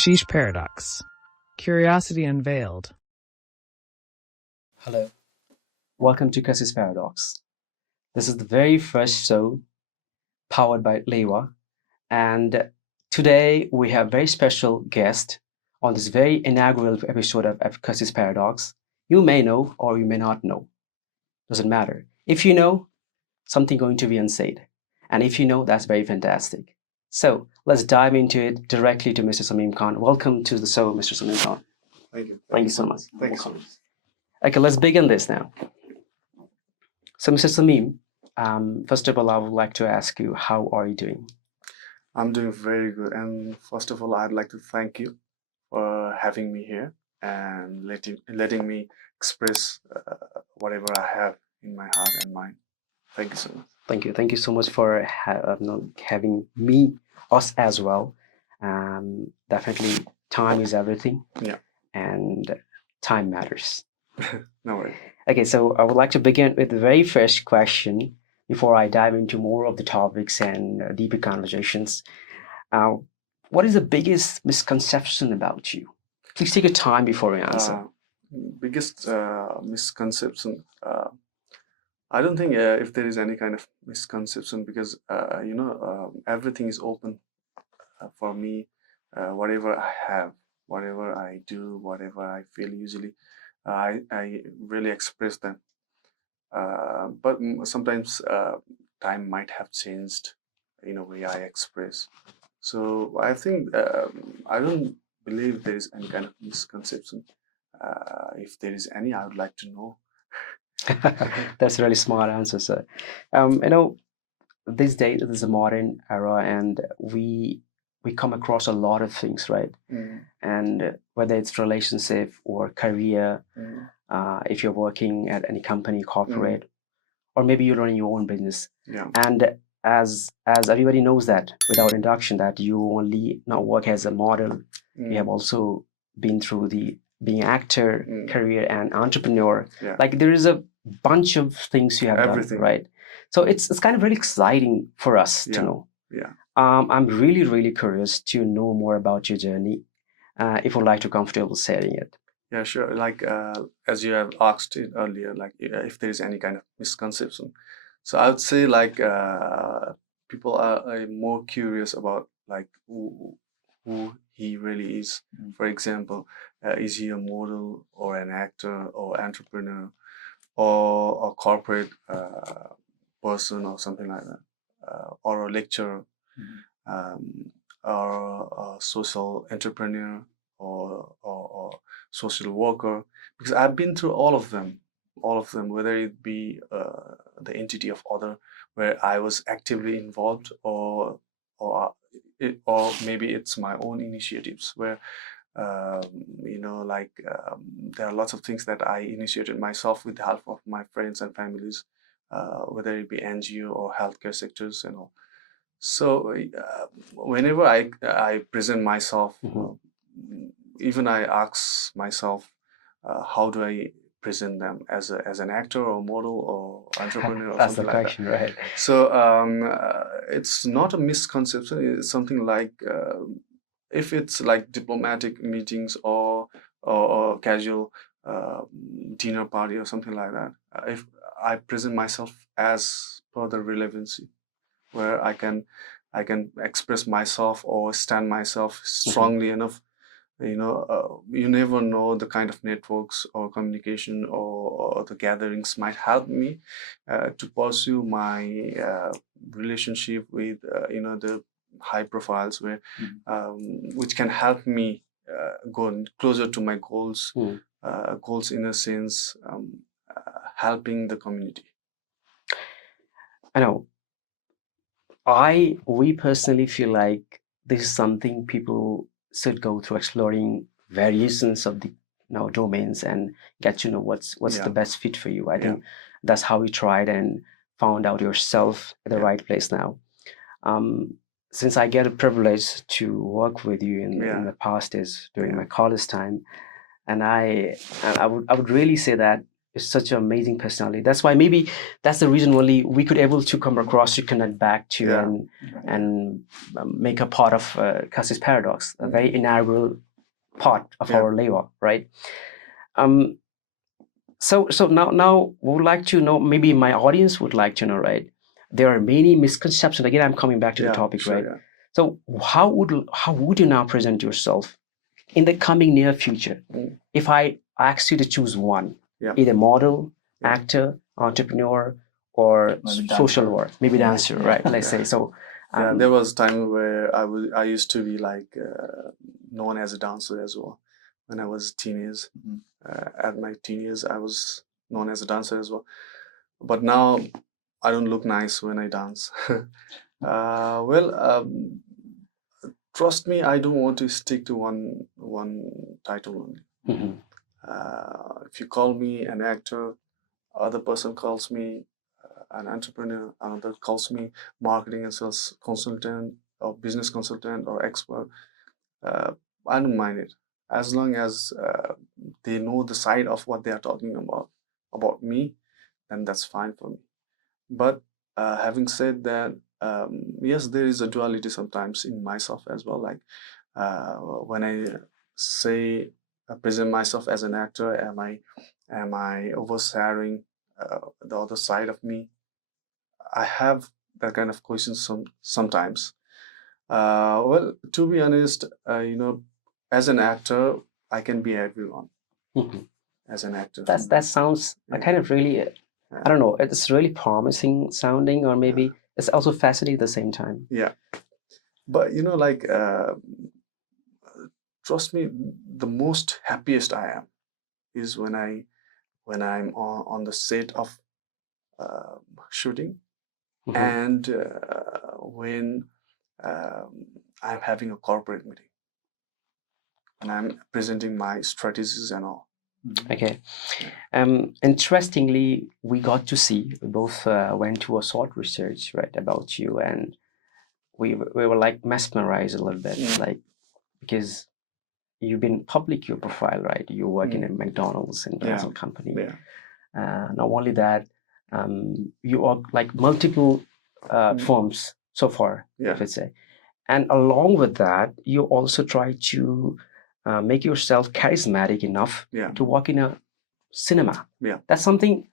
Kashish Paradox. Curiosity Unveiled. Hello, welcome to Kashish Paradox. This is the very first show powered by Lewa, and today we have a very special guest on this very inaugural episode of Kashish Paradox. You may know or you may not know. Doesn't matter. If you know, something going to be unsaid. And if you know, that's very fantastic. So let's dive into it directly to Mr. Samim Khan. Welcome to the show, Mr. Samim Khan. Thank you. Thank you so much. Thank you so much. Okay, let's begin this now. So, Mr. Samim, first of all, I would like to ask you, how are you doing? I'm doing very good. And first of all, I'd like to thank you for having me here and letting me express whatever I have in my heart and mind. Thank you so much. Thank you. Thank you so much for having us as well. Definitely, time is everything. Yeah. And time matters. No worries. Okay, so I would like to begin with the very first question before I dive into more of the topics and deeper conversations. What is the biggest misconception about you? Please take your time before you answer. Biggest misconception. I don't think if there is any kind of misconception, because everything is open for me. Whatever I have, whatever I do, whatever I feel, usually I really express them. But sometimes time might have changed in a way I express. So I think I don't believe there is any kind of misconception. If there is any, I would like to know. That's a really smart answer, sir. These days it is a modern era, and we come across a lot of things, right? And whether it's relationship or career, if you're working at any company, corporate, or maybe you're running your own business. Yeah. And as everybody knows that without induction, that you only not work as a model, you have also been through the being actor, career, and entrepreneur. Yeah. Like there is a bunch of things you have done, right? So it's kind of really exciting for us to know. Yeah. I'm really, really curious to know more about your journey. If you'd like to comfortable sharing it. Yeah, sure. Like as you have asked it earlier, like if there is any kind of misconception. So I would say like people are more curious about like who he really is. For example, is he a model or an actor or entrepreneur or a corporate person or something like that, or a lecturer, or a social entrepreneur or social worker, because I've been through all of them, whether it be the entity of other where I was actively involved, or maybe it's my own initiatives where there are lots of things that I initiated myself with the help of my friends and families, whether it be NGO or healthcare sectors and all. So whenever I present myself, even I ask myself, how do I present them as an actor or model or entrepreneur or That's something the like question, that. right? So it's not a misconception. It's something like if it's like diplomatic meetings or casual dinner party or something like that, if I present myself as per the relevancy, where I can express myself or stand myself strongly enough. You never know the kind of networks or communication or the gatherings might help me to pursue my relationship with the high profiles, where which can help me go closer to my goals. Goals in a sense, helping the community. I know. We personally feel like this is something people should go through, exploring variations of the domains and get to know what's the best fit for you. I think that's how we tried and found out yourself at the right place now. Since I get a privilege to work with you in the past is during my college time, and I would really say that you're such an amazing personality. That's why maybe that's the reason only we could able to come across to connect back to and make a part of Kashish Paradox, a very integral part of our labor, right? So now we would like to know, maybe my audience would like to know, right? There are many misconceptions. Again, I'm coming back to the topic, right? Yeah. So how would you now present yourself in the coming near future? If I ask you to choose one, either model, actor, entrepreneur, or social work, maybe dancer, right? Let's say so. There was a time where I used to be like known as a dancer as well. When I was teenage, at my teen years, I was known as a dancer as well. But now I don't look nice when I dance. Trust me, I don't want to stick to one title only. If you call me an actor, other person calls me an entrepreneur, another calls me marketing and sales consultant or business consultant or expert. I don't mind it, as long as they know the side of what they are talking about me, then that's fine for me. But having said that, yes, there is a duality sometimes in myself as well. Like when I say present myself as an actor, am I overshadowing the other side of me? I have that kind of questions sometimes. Well, to be honest, as an actor, I can be everyone. As an actor, that sounds kind of really. I don't know. It's really promising sounding, or maybe it's also fascinating at the same time. Yeah, but like trust me, the most happiest I am is when I'm on the set of shooting, and when I'm having a corporate meeting and I'm presenting my strategies and all. Okay. Interestingly, we got to see, we both went to a short research, right, about you, and we were like mesmerized a little bit, like, because you've been public your profile, right? You work in a McDonald's international company. Not only that, you are like multiple firms so far, I would say. And along with that, you also try to make yourself charismatic enough to work in a cinema. That's something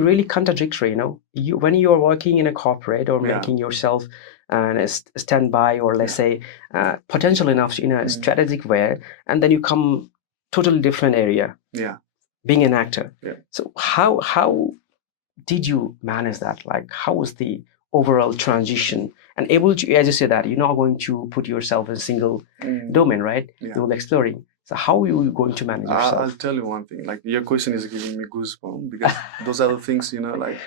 really contradictory, when you are working in a corporate or making yourself a standby, or let's say potential enough in a strategic way, and then you come totally different area, being an actor. So how did you manage that? Like, how was the overall transition, and able to, as you said, that you're not going to put yourself in a single domain, right? You're exploring. So how are you going to manage yourself? I'll tell you one thing, like your question is giving me goosebumps, because those are the things, like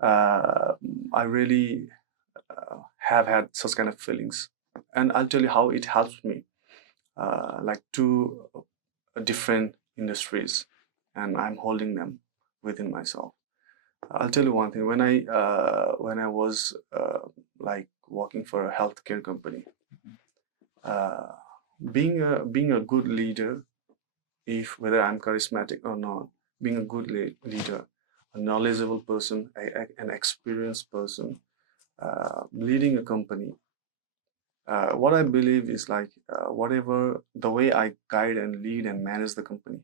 I really have had such kind of feelings, and I'll tell you how it helps me, like two different industries, and I'm holding them within myself. I'll tell you one thing. When I was like working for a healthcare company, being a good leader, whether I'm charismatic or not, being a good leader, a knowledgeable person, an experienced person, leading a company, what I believe is like whatever the way I guide and lead and manage the company,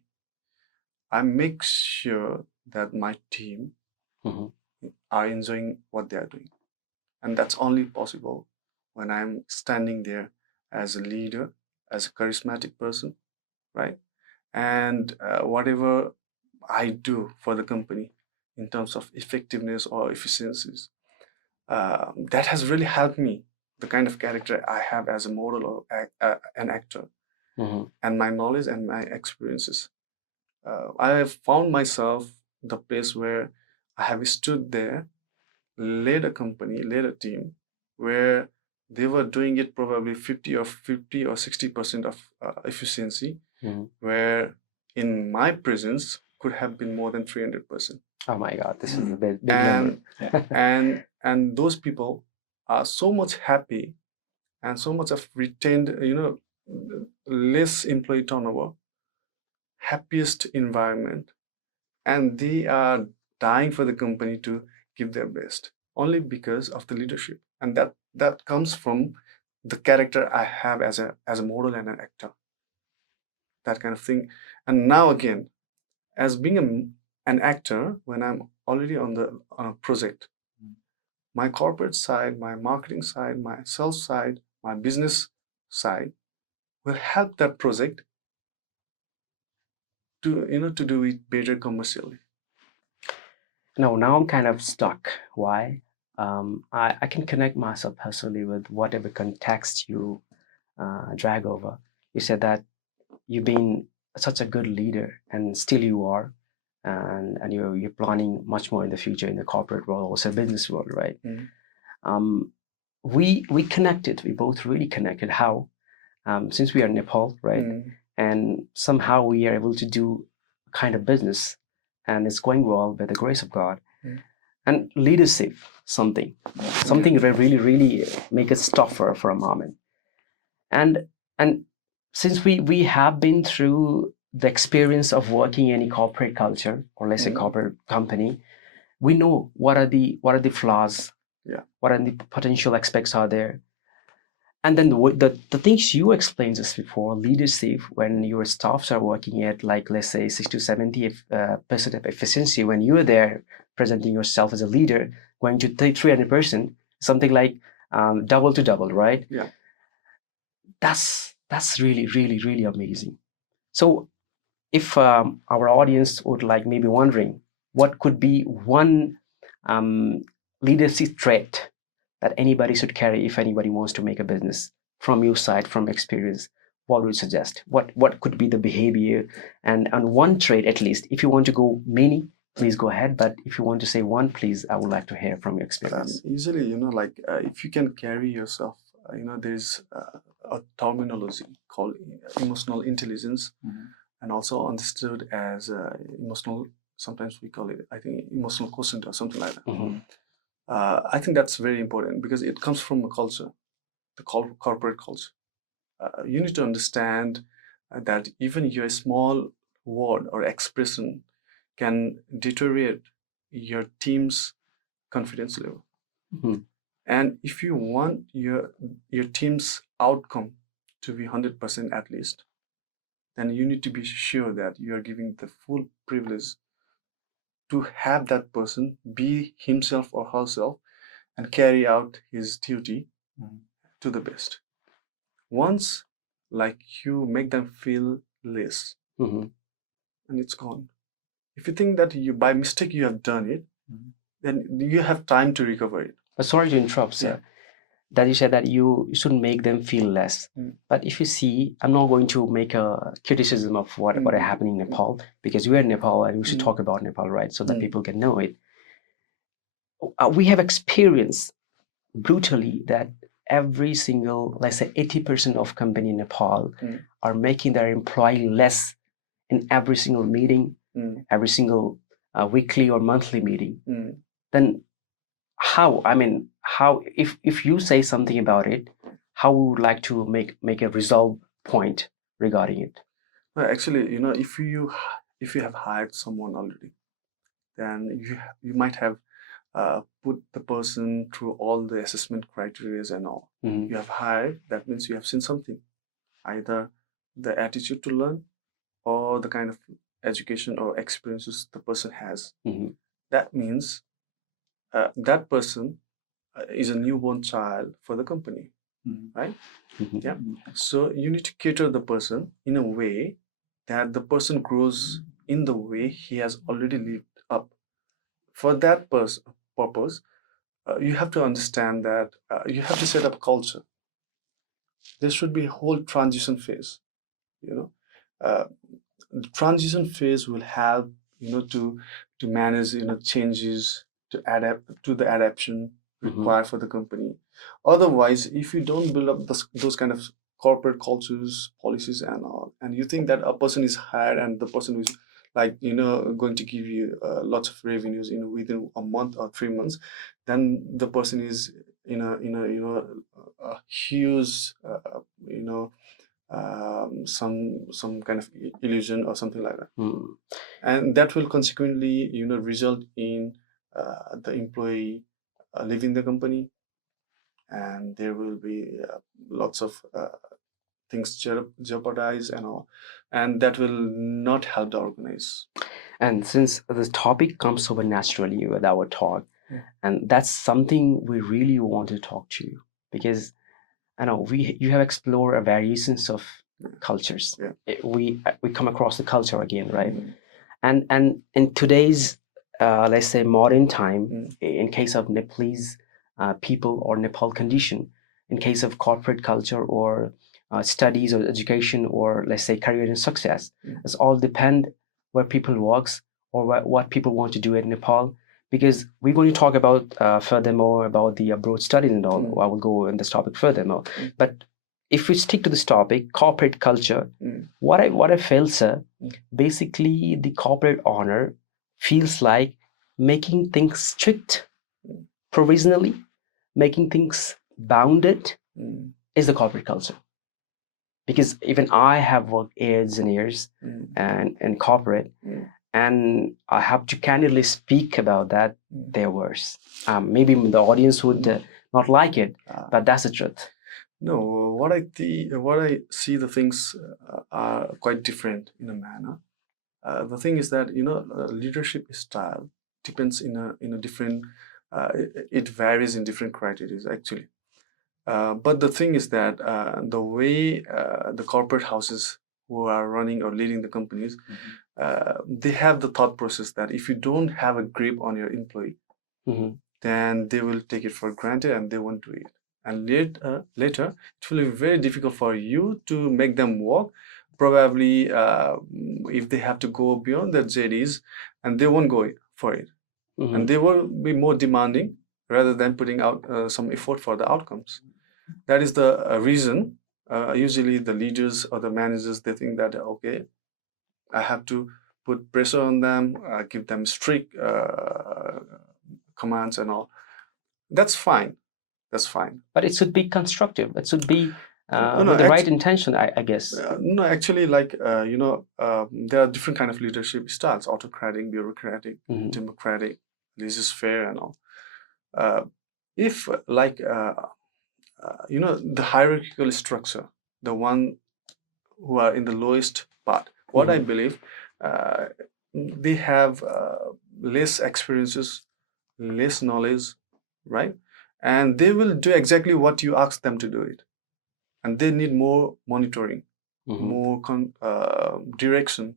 I make sure that my team are enjoying what they are doing. And that's only possible when I'm standing there as a leader, as a charismatic person, right? And whatever I do for the company in terms of effectiveness or efficiencies, that has really helped me, the kind of character I have as a model or an actor, and my knowledge and my experiences. I have found myself the place where I have stood there, led a company, led a team, where they were doing it probably 50 or 60% of efficiency, where in my presence could have been more than 300%. Oh my God, this is a big number. and those people are so much happy and so much of retained, less employee turnover, happiest environment, and they are dying for the company to give their best only because of the leadership, and that comes from the character I have as a model and an actor, that kind of thing. And now again, as being an actor, when I'm already on a project, my corporate side, my marketing side, my sales side, my business side will help that project to do it better commercially. Now I'm kind of stuck. Why? I can connect myself personally with whatever context you drag over. You said that you've been such a good leader, and still you are, and you're planning much more in the future in the corporate world, also business world, right? We connected. We both really connected. How? Since we are in Nepal, right? And somehow we are able to do kind of business, and it's going well by the grace of God. And leadership, something that really make us stop for a moment. And since we have been through the experience of working in a corporate culture, or let's say corporate company, we know what are the flaws, what are the potential aspects are there. And then the things you explained just before, leadership, when your staffs are working at, like, let's say 60 to 70% of efficiency, when you're there presenting yourself as a leader, going to 300%, something like double to double, right? Yeah. That's really amazing. So if our audience would like maybe wondering what could be one leadership trait that anybody should carry if anybody wants to make a business, from your side, from experience, what would you suggest? What could be the behavior, and one trait at least? If you want to go many, please go ahead, but if you want to say one, please, I would like to hear from your experience. Usually, if you can carry yourself, there's a terminology called emotional intelligence, and also understood as emotional, sometimes we call it, I think, emotional quotient or something like that. I think that's very important because it comes from a culture, the corporate culture. You need to understand that even your small word or expression can deteriorate your team's confidence level. And if you want your team's outcome to be 100% at least, then you need to be sure that you are giving the full privilege to have that person be himself or herself and carry out his duty to the best. Once, like, you make them feel less, and it's gone. If you think that you by mistake you have done it, then you have time to recover it. But sorry to interrupt, sir. That you said that you shouldn't make them feel less. But if you see, I'm not going to make a criticism of what are happening in Nepal, because we're in Nepal and we should talk about Nepal, right? So that people can know it. We have experienced brutally that every single, let's say 80% of company in Nepal are making their employee less in every single meeting, every single weekly or monthly meeting. Then how, if you say something about it, how we would like to make a resolve point regarding it? Well, actually, if you have hired someone already, then you might have put the person through all the assessment criteria and all. You have hired, that means you have seen something, either the attitude to learn or the kind of education or experiences the person has. That means that person is a newborn child for the company, right? Yeah. So you need to cater the person in a way that the person grows in the way he has already lived up. For that purpose, you have to understand that you have to set up culture. There should be a whole transition phase. The transition phase will help to manage changes, to adapt to the adaptation required for the company. Otherwise, if you don't build up those kind of corporate cultures, policies and all, and you think that a person is hired and the person is going to give you lots of revenues within a month or 3 months, then the person is a huge some kind of illusion or something like that. Mm. And that will consequently, result in the employee leaving the company, and there will be lots of things jeopardized and all, and that will not help the organize. And since the topic comes over naturally with our talk, and that's something we really want to talk to you, because I know you have explored variations of cultures. We come across the culture again, right? And in today's let's say modern time, in case of Nepalese people or Nepal condition, in case of corporate culture or studies or education or let's say career and success, it's all depend where people works or what people want to do in Nepal. Because we're going to talk about furthermore about the abroad studies and all. I will go in this topic furthermore. But if we stick to this topic, corporate culture, what I feel, sir, basically the corporate owner feels like making things strict, provisionally, making things bounded is the corporate culture. Because even I have worked years and years and in corporate, and I have to candidly speak about that. They're worse. Maybe the audience would not like it, but that's the truth. No, what I see, the things are quite different in a manner. The thing is that leadership style depends in a different. It varies in different criteria actually. But the thing is that the way the corporate houses who are running or leading the companies, they have the thought process that if you don't have a grip on your employee, then they will take it for granted and they won't do it. And later, it will be very difficult for you to make them work. Probably, if they have to go beyond their JDs, and they won't go for it, and they will be more demanding rather than putting out some effort for the outcomes. That is the reason. Usually, the leaders or the managers, they think that okay, I have to put pressure on them, give them strict commands and all. That's fine. That's fine. But it should be constructive. It should be with the right intention, I guess. No, actually, like, there are different kind of leadership styles: autocratic, bureaucratic, democratic, laissez-faire, and all. If like, the hierarchical structure, the one who are in the lowest part, what I believe, they have less experiences, less knowledge, right? And they will do exactly what you ask them to do it. And they need more monitoring, more direction,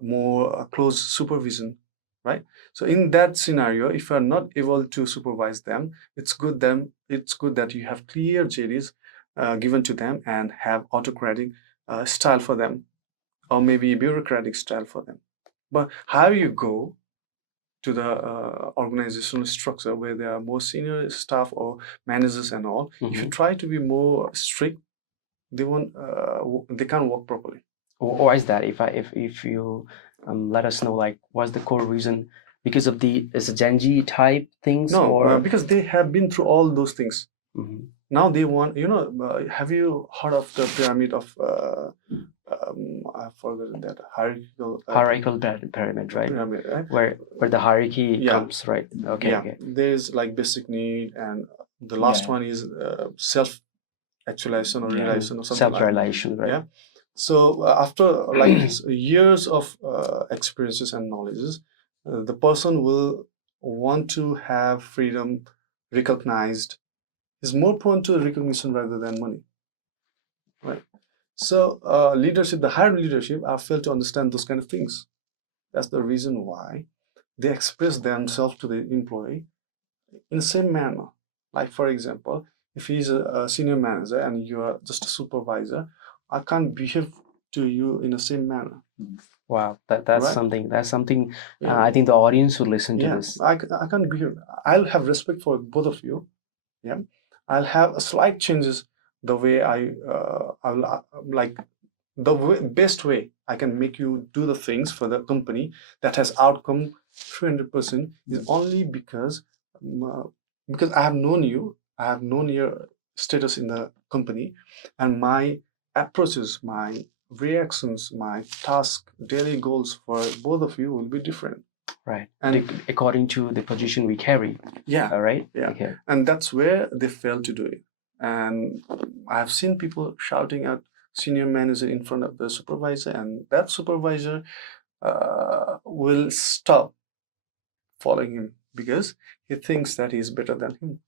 more close supervision, right? So in that scenario, if you are not able to supervise them, it's good that you have clear JDs given to them and have autocratic style for them, or maybe bureaucratic style for them. But how you go to the organizational structure where there are more senior staff or managers and all, if you try to be more strict, they can't work properly. Why is that? If you let us know, like, what's the core reason? Because of is it Gen Z type things? No, or because they have been through all those things. Now they want, have you heard of the pyramid of I've forgotten that hierarchical pyramid, right? Pyramid, right? Where the hierarchy comes, right? Okay. Yeah. Okay. There's like basic need, and the last one is self-actualization or realization or something. Self-realization, right? Yeah. So after like years of experiences and knowledges, the person will want to have freedom recognized. Is more prone to recognition rather than money, right? So leadership, the higher leadership, are failed to understand those kind of things. That's the reason why they express themselves to the employee in the same manner. Like, for example, if he's a senior manager and you are just a supervisor, I can't behave to you in the same manner. Wow, that's something. That's something. I think the audience would listen to this. I can't behave. I'll have respect for both of you. Yeah, I'll have a slight changes the way I'll like the best way I can make you do the things for the company that has outcome 300% is only because I have known you, I have known your status in the company, and my approaches, my reactions, my task, daily goals for both of you will be different. Right. And According to the position we carry. yeah, All right. yeah. Okay. And that's where they fail to do it. And I've seen people shouting at senior manager in front of the supervisor, and that supervisor will stop following him because he thinks that he's better than him.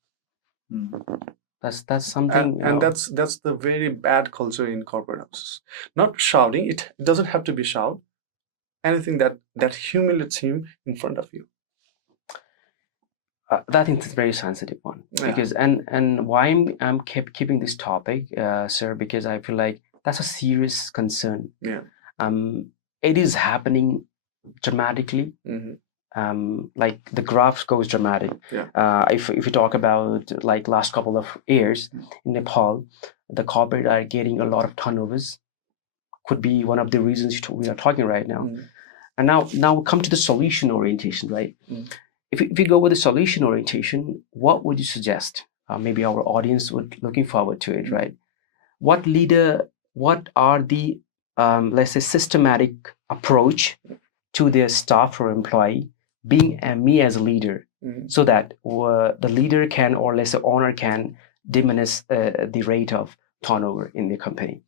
That's something. And that's the very bad culture in corporate houses. Not shouting. It doesn't have to be shout. Anything that humiliates him in front of you. That is a very sensitive one, Yeah. because and why I'm keeping this topic, sir, because I feel like that's a serious concern. Yeah. It is happening dramatically. Like the graph goes dramatic. Yeah. If you talk about like last couple of years in Nepal, the corporate are getting a lot of turnovers. Could be one of the reasons we are talking right now. And now come to the solution orientation, right? If we go with the solution orientation, what would you suggest? Maybe our audience would looking forward to it, right? What are the let's say systematic approach to their staff or employee being me as a leader, so that the leader can, or let's say owner can, diminish the rate of turnover in the company?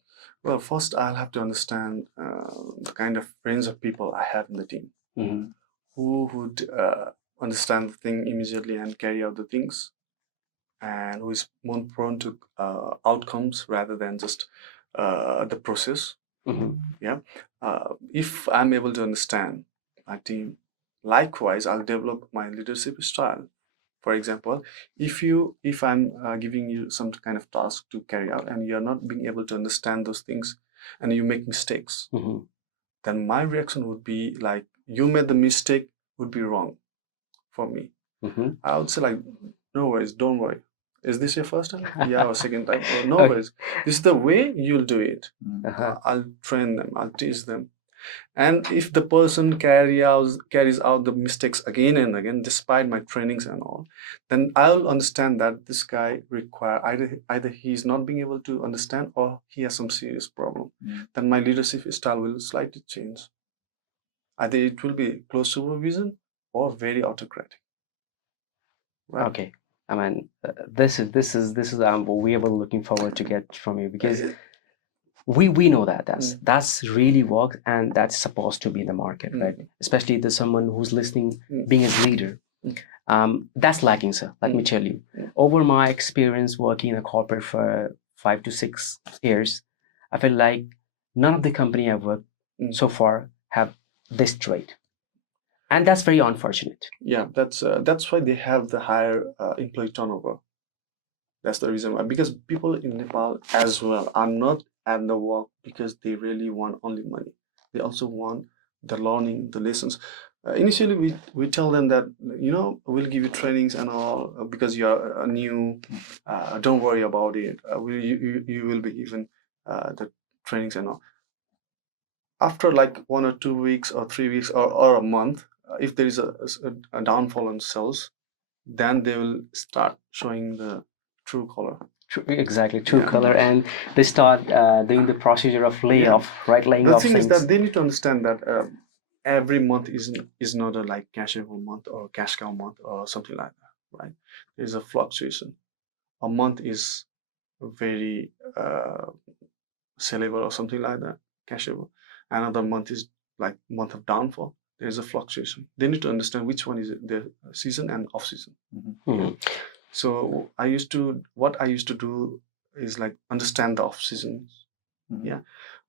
Well, first I'll have to understand the kind of range of people I have in the team who would understand the thing immediately and carry out the things, and who is more prone to outcomes rather than just the process. Yeah. If I'm able to understand my team, likewise I'll develop my leadership style. For example, if I'm giving you some kind of task to carry out and you're not being able to understand those things and you make mistakes, then my reaction would be like, you made the mistake, would be wrong for me. I would say like, no worries, don't worry. Is this your first time? Yeah, or second time? Or no worries. This is the way you'll do it. I'll train them, I'll teach them. And if the person carries out the mistakes again and again, despite my trainings and all, then I'll understand that this guy either he's not being able to understand or he has some serious problem. Then my leadership style will slightly change. Either it will be close supervision or very autocratic. Right? Okay. I mean, this is what we were looking forward to get from you, because we know that that's really works, and that's supposed to be in the market, right? Especially the someone who's listening, being a leader. That's lacking, sir. Let me tell you. Over my experience working in a corporate for 5 to 6 years, I feel like none of the company I've worked so far have this trait. And that's very unfortunate. Yeah, that's why they have the higher employee turnover. That's the reason why. Because people in Nepal as well are not at the work because they really want only money. They also want the learning, the lessons. Initially, we tell them that, we'll give you trainings and all because you are new. Don't worry about it. You will be given the trainings and all. After like 1 or 2 weeks or 3 weeks or a month, if there is a downfall in sales, then they will start showing the true color. True color, and they start doing the procedure of layoff, right? Laying off things. The thing is that they need to understand that every month is not a like 𝐤𝐸𝐬𝐻 month or 𝐤𝐸𝐽 month or something like that, right? There's a fluctuation. A month is very sellable or something like that, cashable. Another month is like month of downfall. There's a fluctuation. They need to understand which one is the season and off season. So what I used to do is like understand the off season. Yeah.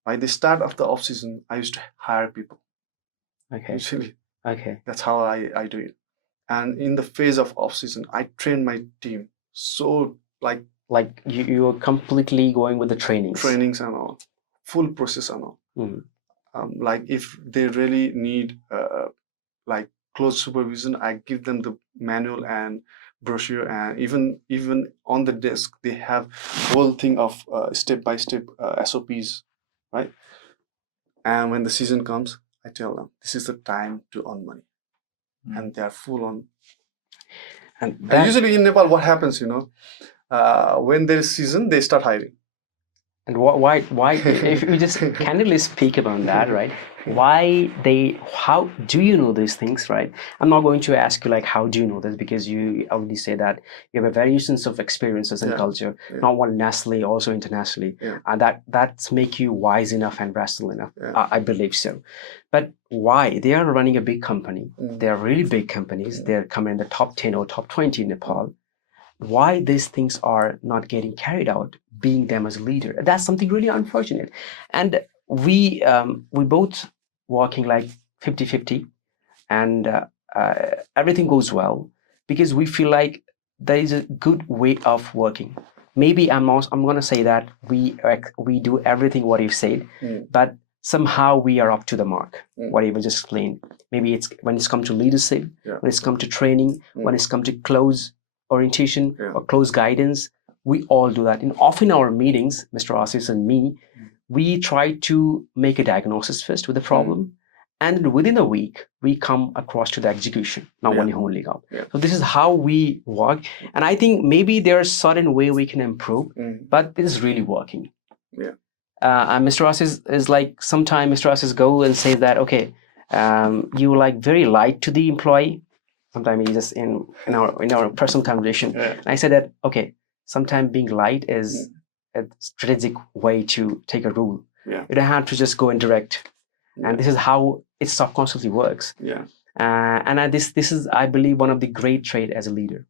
By the start of the off season, I used to hire people. Okay. Usually. Okay. That's how I do it. And in the phase of off season, I train my team. So like you are completely going with the trainings and all, full process and all. Like if they really need like close supervision, I give them the manual and brochure, and even on the desk they have whole thing of step-by-step SOPs, right? And when the season comes, I tell them this is the time to earn money, and they are full on. And usually in Nepal, what happens, when there is season, they start hiring. And why if you just candidly speak about that, right? How do you know these things, right? I'm not going to ask you like how do you know this, because you already say that you have a variations of experiences and culture, not only nationally, also internationally, and that's make you wise enough and rational enough. I believe so. But why? They are running a big company. They are really big companies. They're coming in the top 10 or top 20 in Nepal. Why these things are not getting carried out, being them as a leader? That's something really unfortunate. And we both working like 50-50, and everything goes well because we feel like there is a good way of working. Maybe I'm gonna say that we do everything what you said, but somehow we are up to the mark. What you just explained. Maybe it's when it's come to leadership, when it's come to training, when it's come to close orientation or close guidance, we all do that. And often in our meetings, Mr. Ashish and me, we try to make a diagnosis first with the problem, and within a week we come across to the execution. Now only only go. So this is how we work, and I think maybe there's certain way we can improve, but it is really working. And Mr. Ashish is like, sometimes Mr. Ashish go and say that, okay, you like very light to the employee. Sometimes he just in our personal conversation. And I said that, okay, sometimes being light is a strategic way to take a rule. You don't have to just go and direct. And this is how it subconsciously works. And this is, I believe, one of the great traits as a leader.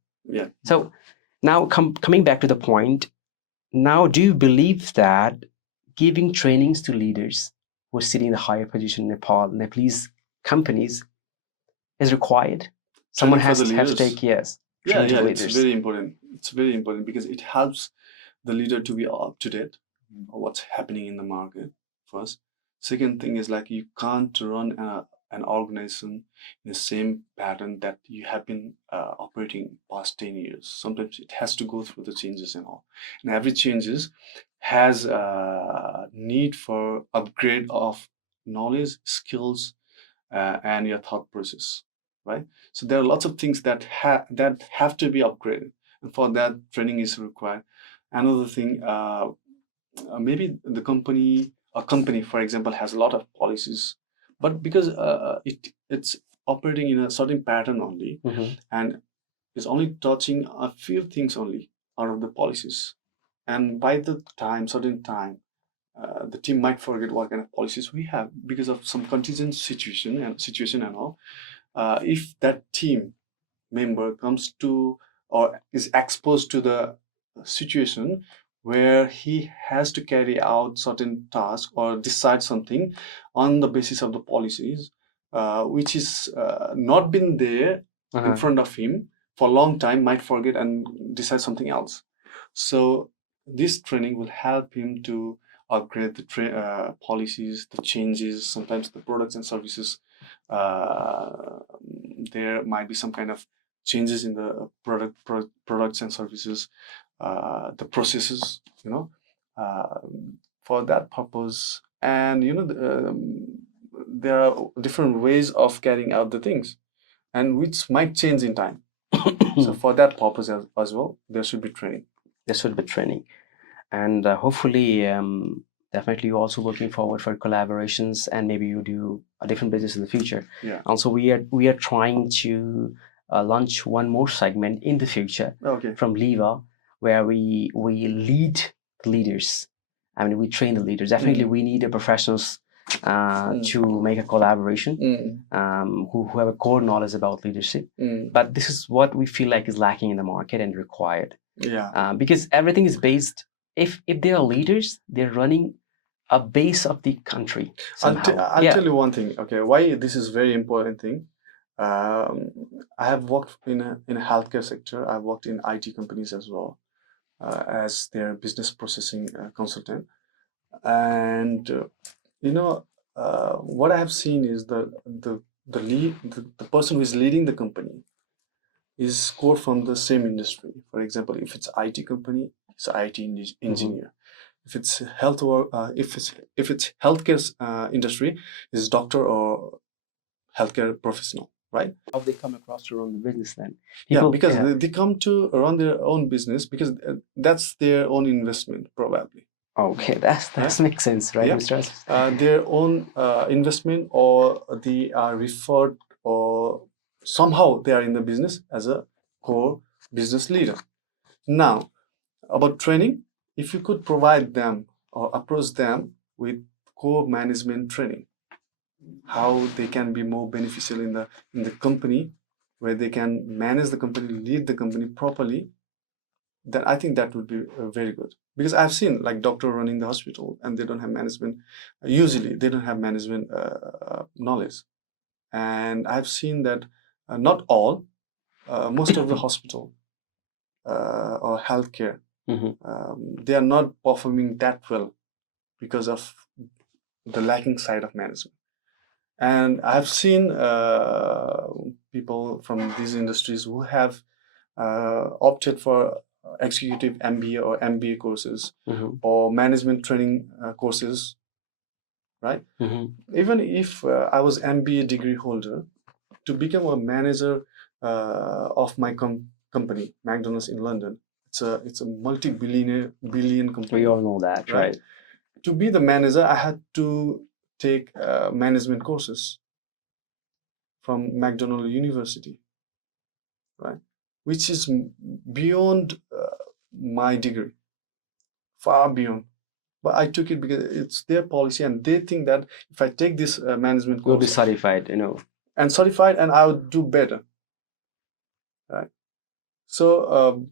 So now coming back to the point, now do you believe that giving trainings to leaders who are sitting in the higher position in Nepalese companies is required? Someone has to take, it's very important. It's very important because it helps the leader to be up to date on what's happening in the market first. Second thing is like, you can't run an organization in the same pattern that you have been operating past 10 years. Sometimes it has to go through the changes and all. And every changes has a need for upgrade of knowledge, skills, and your thought process. Right? So there are lots of things that have to be upgraded, and for that training is required. Another thing, maybe a company, for example, has a lot of policies, but because it's operating in a certain pattern only, and is only touching a few things only out of the policies, and by the certain time, the team might forget what kind of policies we have because of some contingent situation and all. If that team member comes to or is exposed to the situation where he has to carry out certain tasks or decide something on the basis of the policies, which is not been there in front of him for a long time, might forget and decide something else. So this training will help him to upgrade the policies, the changes, sometimes the products and services. There might be some kind of changes in the products and services, the processes, for that purpose. And there are different ways of carrying out the things, and which might change in time. So for that purpose as well, there should be training. And hopefully, definitely you're also looking forward for collaborations, and maybe you do a different business in the future. Also, we are trying to launch one more segment in the future from Liva, where we lead the leaders. I mean, we train the leaders. Definitely, we need a professionals to make a collaboration, who have a core knowledge about leadership. But this is what we feel like is lacking in the market and required. Because everything is based. If they are leaders, they're running a base of the country somehow. I'll tell you one thing. Okay, why this is very important thing. I have worked in a healthcare sector. I've worked in IT companies as well, as their business processing consultant. And what I have seen is the person who is leading the company is scored from the same industry. For example, if it's IT company, it's an IT engineer. If it's if it's healthcare industry, is doctor or healthcare professional, right? How they come across to run the business then? They come to run their own business because that's their own investment probably. Okay, that makes sense, right, Yeah. Mr. Asif? Their own investment, or they are referred, or somehow they are in the business as a core business leader. Now, about training, if you could provide them or approach them with core management training, how they can be more beneficial in the company, where they can manage the company, lead the company properly, then I think that would be very good. Because I've seen like doctor running the hospital and they don't have management. Usually they don't have management knowledge, and I've seen that not all, most of the hospital or healthcare, they are not performing that well because of the lacking side of management. And I've seen people from these industries who have opted for executive MBA or MBA courses or management training courses, right? Even if I was MBA degree holder, to become a manager of my company, McDonald's in London, it's a multi-billion company. We all know that, right? To be the manager, I had to take management courses from McDonald University, right? Which is beyond my degree, far beyond. But I took it because it's their policy, and they think that if I take this management course, you'll be certified, and certified, and I would do better, right? So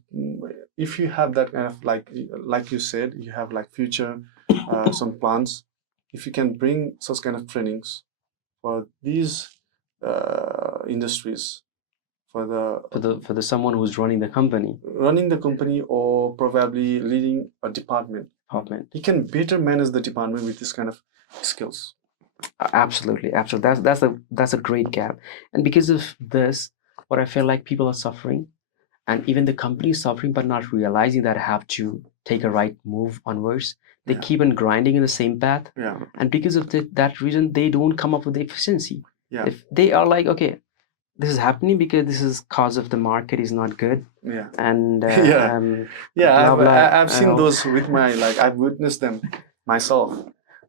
if you have that kind of like you said, you have like future some plans, if you can bring such kind of trainings for these industries, for the someone who's running the company, or probably leading a department, he can better manage the department with this kind of skills. Absolutely. That's a great gap. And because of this, what I feel like people are suffering, and even the company is suffering, but not realizing that I have to take a right move onwards. They keep on grinding in the same path, and because of that reason, they don't come up with the efficiency. If they are like, okay, this is happening because this is cause of the market is not good. And I've seen those with my I've witnessed them myself.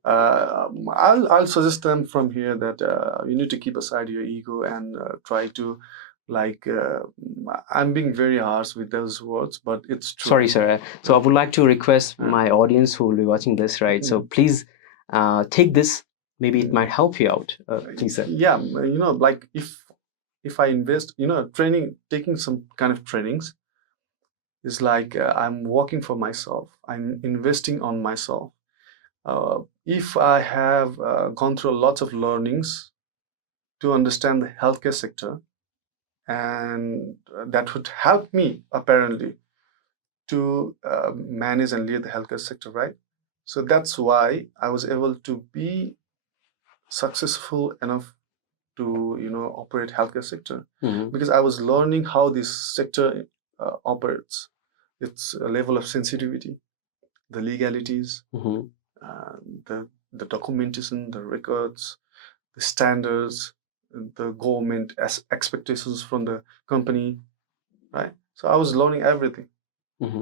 I'll suggest them from here that you need to keep aside your ego and try to I'm being very harsh with those words, but it's true. Sorry, sir. So I would like to request my audience who will be watching this, right? So please take this. Maybe it might help you out. Please, sir. Yeah, like if I invest, taking some kind of trainings is like I'm working for myself. I'm investing on myself. If I have gone through lots of learnings to understand the healthcare sector, and that would help me apparently to manage and lead the healthcare sector, right? So that's why I was able to be successful enough to operate healthcare sector, because I was learning how this sector operates, its level of sensitivity, the legalities, the documentation, the records, the standards, the government expectations from the company, right? So I was learning everything.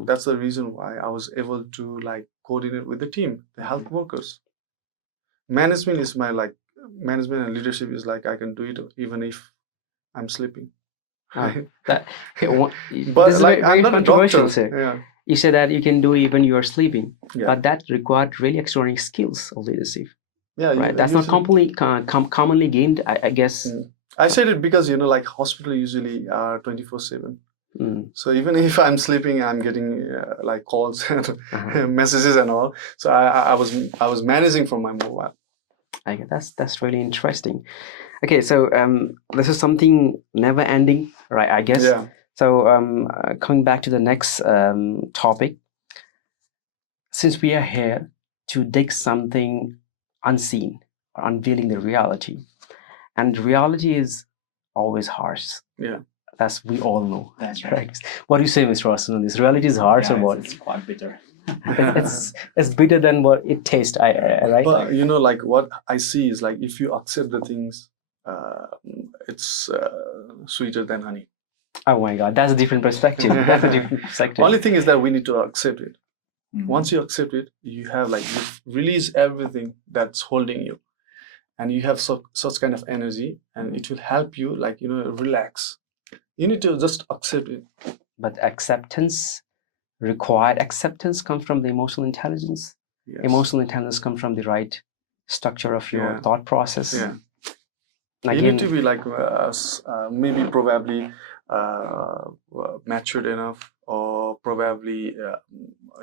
That's the reason why I was able to coordinate with the team, the health workers. Management is my management and leadership is I can do it even if I'm sleeping. Right? But this is I'm not a doctor. Sir. You said that you can do even you are sleeping, but that required really extraordinary skills of leadership. Right. That's not commonly gained, I guess. I said it because hospital usually are 24/7. So even if I'm sleeping, I'm getting calls and messages and all. So I was managing from my mobile. Okay, that's really interesting. Okay, so this is something never ending, right? I guess. Yeah. So coming back to the next topic, since we are here to dig something unseen or unveiling the reality, and reality is always harsh. Yeah. That's we all know. That's right. What do you say, Mr. Austin, on this? Reality is harsh or what? It's quite bitter. it's bitter than what it tastes, right? But what I see is if you accept the things, it's sweeter than honey. Oh my God, that's a different perspective. That's a different perspective. Only thing is that we need to accept it. Once you accept it, you have like, you release everything that's holding you, and you have such kind of energy, and it will help you, like, relax. You need to just accept it. But required acceptance comes from the emotional intelligence. Yes. Emotional intelligence comes from the right structure of your thought process. Yeah. Again, you need to be like maybe probably matured enough, or probably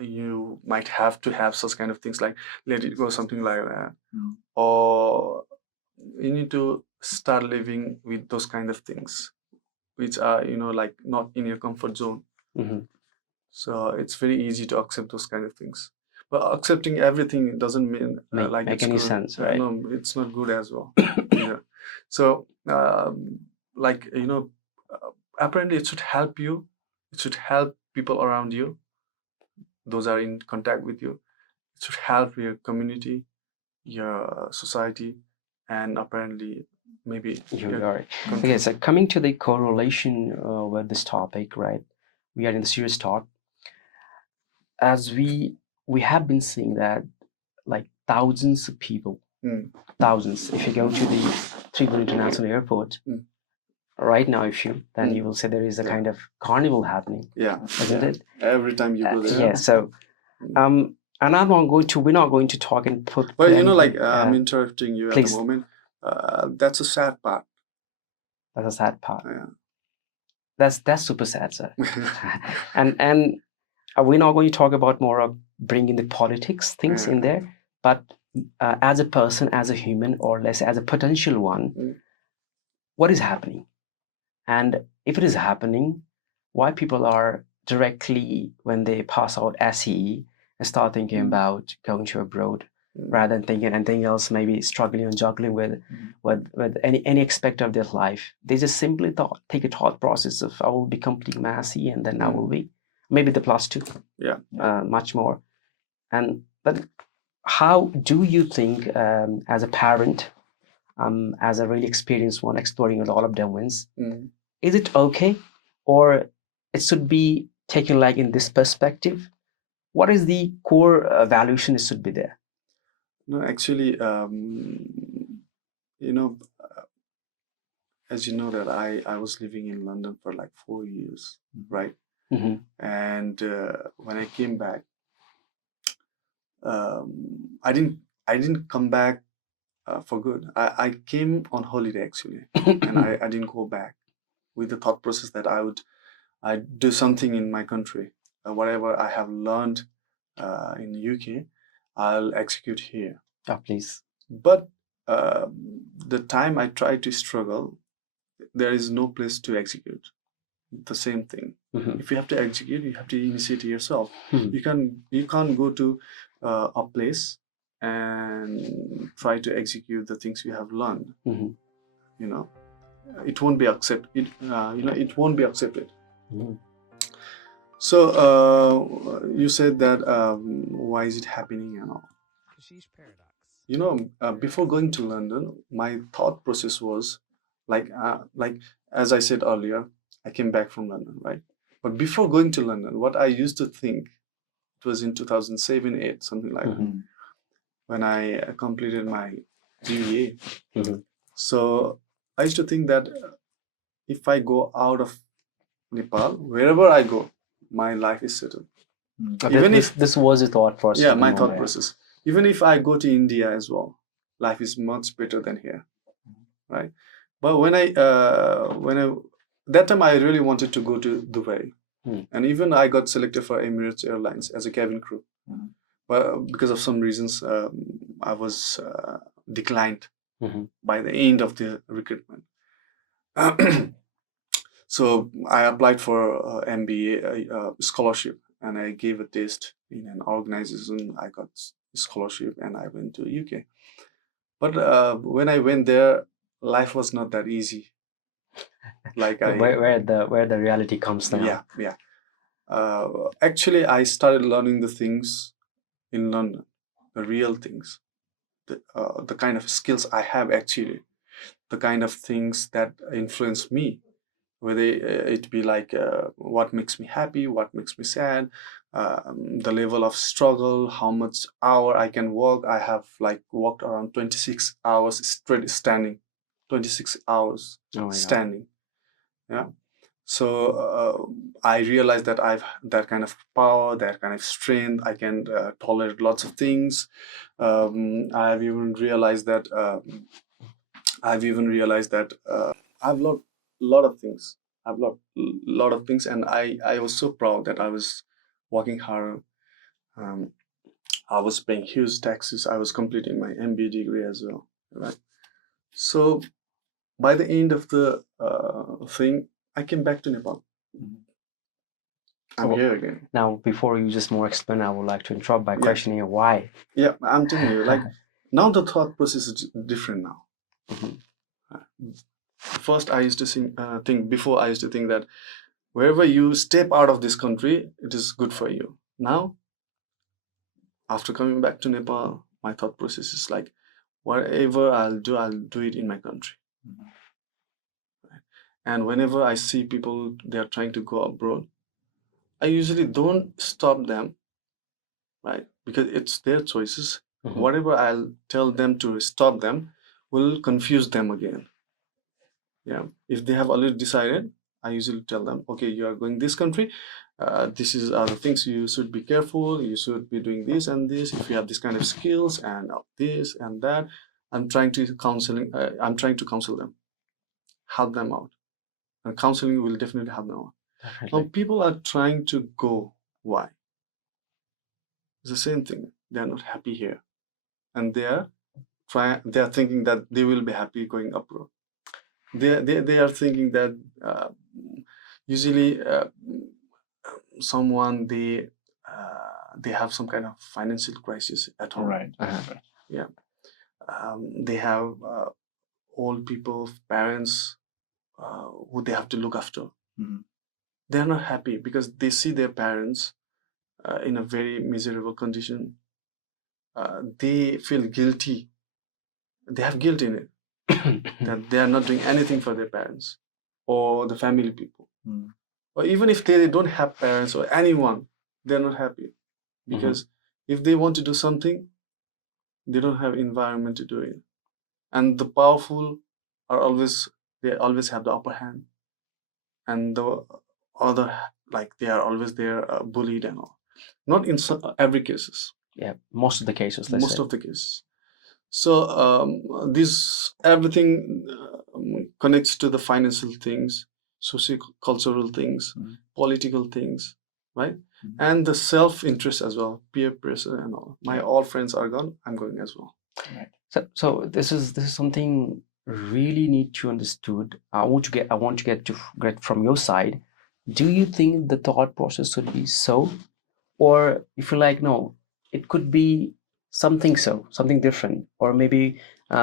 you might have to have such kind of things like let it go, something like that. Or you need to start living with those kind of things which are, like, not in your comfort zone. So it's very easy to accept those kind of things, but accepting everything doesn't mean like make it's any good. sense, right? No, it's not good as well. So like, apparently it should help you, it should help people around you, those are in contact with you. It should help your community, your society, and apparently maybe you're right. Okay, so coming to the correlation with this topic, right? We are in the serious talk. As we have been seeing that, like, thousands of people, thousands. If you go to the Tribhuvan International Airport right now, then you will say there is a kind of carnival happening. Isn't it? Every time you go there. Yeah. So, and we're not going to talk and put. But I'm interrupting you please. At the moment. That's a sad part. That's a sad part. Yeah. That's super sad, sir. and we're not going to talk about more of bringing the politics things in there, but as a person, as a human, or let's say as a potential one, what is happening? And if it is happening, why people are directly, when they pass out SE, and start thinking about going to abroad, rather than thinking anything else, maybe struggling and juggling with any aspect of their life. They just simply take a thought process of, I will be completing my SE, and then I will be maybe the +2, much more. But how do you think, as a parent, as a really experienced one, exploring a lot of domains, is it okay, or it should be taken like in this perspective? What is the core valuation? It should be there. No, actually, as you know that I was living in London for like 4 years, right? And when I came back, I didn't come back for good. I came on holiday actually, and I didn't go back with the thought process that I'd do something in my country. Whatever I have learned in the UK, I'll execute here. Oh, please. But the time I tried to struggle, there is no place to execute the same thing. If you have to execute, you have to initiate yourself. You can't go to a place and try to execute the things you have learned. It won't be accepted. It won't be accepted. So you said that why is it happening and all? Kashish Paradox. Before going to London, my thought process was like as I said earlier, I came back from London, right? But before going to London, what I used to think, it was in 2007-8, something like that, when I completed my GVA. So I used to think that if I go out of Nepal, wherever I go, my life is settled. Even if this was a thought process. Yeah, my thought process. Even if I go to India as well, life is much better than here, right? But when that time I really wanted to go to Dubai, and even I got selected for Emirates Airlines as a cabin crew, but because of some reasons, I was declined by the end of the recruitment. So I applied for MBA scholarship, and I gave a test in an organization. I got scholarship, and I went to UK. But when I went there, life was not that easy. Like where the reality comes now. Yeah. Actually, I started learning the things in London, the real things, the kind of skills I have actually, the kind of things that influence me, whether it be like what makes me happy, what makes me sad, the level of struggle, how much hour I can work. I have like worked around 26 hours straight standing, 26 hours Oh my God. standing. Yeah. So I realized that I've that kind of power, that kind of strength. I can tolerate lots of things. I've even realized that I've learned a lot of things. I've learned a lot of things, and I was so proud that I was working hard. Um, I was paying huge taxes. I was completing my MBA degree as well, right? So by the end of the thing, I came back to Nepal. I'm Oh, here again. now, before you just more explain, I would like to interrupt by Yeah. questioning you why. Yeah, I'm telling you, like now the thought process is different now. First, I used to think before I used to think that wherever you step out of this country, it is good for you. Now, after coming back to Nepal, my thought process is like, whatever I'll do it in my country. And whenever I see people, they are trying to go abroad, I usually don't stop them, right? Because it's their choices. Whatever I'll tell them to stop them will confuse them again. Yeah. If they have already decided, I usually tell them, okay, you are going this country. This is the things you should be careful. You should be doing this and this. If you have this kind of skills and this and that, I'm trying to counsel them, help them out, and counseling will definitely help them out. Now people are trying to go. Why? It's the same thing. They are not happy here, and they are thinking that they will be happy going abroad. They are thinking that usually someone they have some kind of financial crisis at home. Right. Yeah. They have old people, parents who they have to look after. They are not happy because they see their parents in a very miserable condition. They feel guilty. They have guilt in it that they are not doing anything for their parents or the family people. Or even if they don't have parents or anyone, they're not happy because if they want to do something, they don't have environment to do it. And the powerful are always have the upper hand, and the other, like, they are always there bullied and all. Not in every cases. Yeah, most of the cases. Most of the cases. So this everything connects to the financial things, socio-cultural things, political things, right? And the self-interest as well, peer pressure and all. My all friends are gone, I'm going as well. Right. So this is something really need to understood. I want to get from your side. Do you think the thought process should be so, or you feel like no, it could be something different, or maybe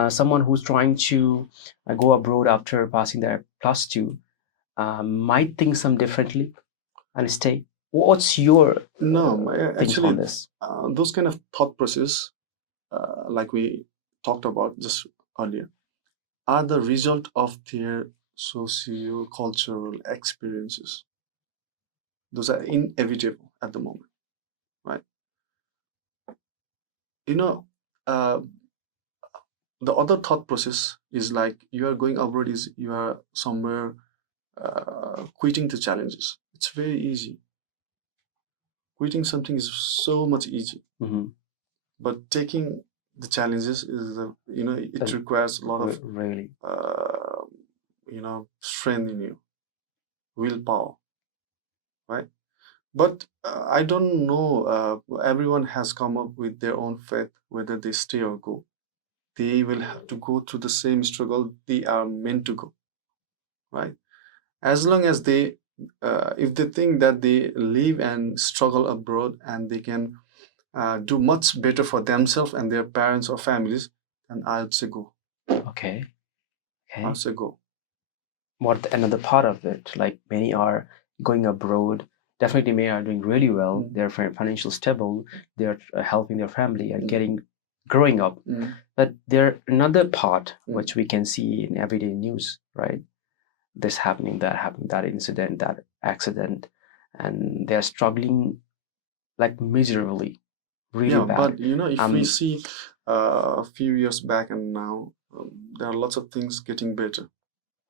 someone who's trying to go abroad after passing their +2 might think some differently and stay. What's your No, things actually, on this? those kind of thought process, like we talked about just earlier, are the result of their socio-cultural experiences. Those are inevitable at the moment, right? You know, the other thought process is like you are going abroad is you are somewhere quitting the challenges. It's very easy. Quitting something is so much easy, but taking the challenges is it requires a lot of really strength in you, willpower, right? But I don't know. Everyone has come up with their own faith whether they stay or go. They will have to go through the same struggle they are meant to go, right? As long as they, if they think that they live and struggle abroad and they can do much better for themselves and their parents or families, then I would say go. Okay. I would say go. What another part of it, like many are going abroad, definitely many are doing really well. They're financially stable. They're helping their family and growing up. But there another part which we can see in everyday news, right? This happening, that happening, that incident, that accident, and they're struggling like miserably, really Yeah, bad. but you know, if we Um, see a few years back and now, there are lots of things getting better.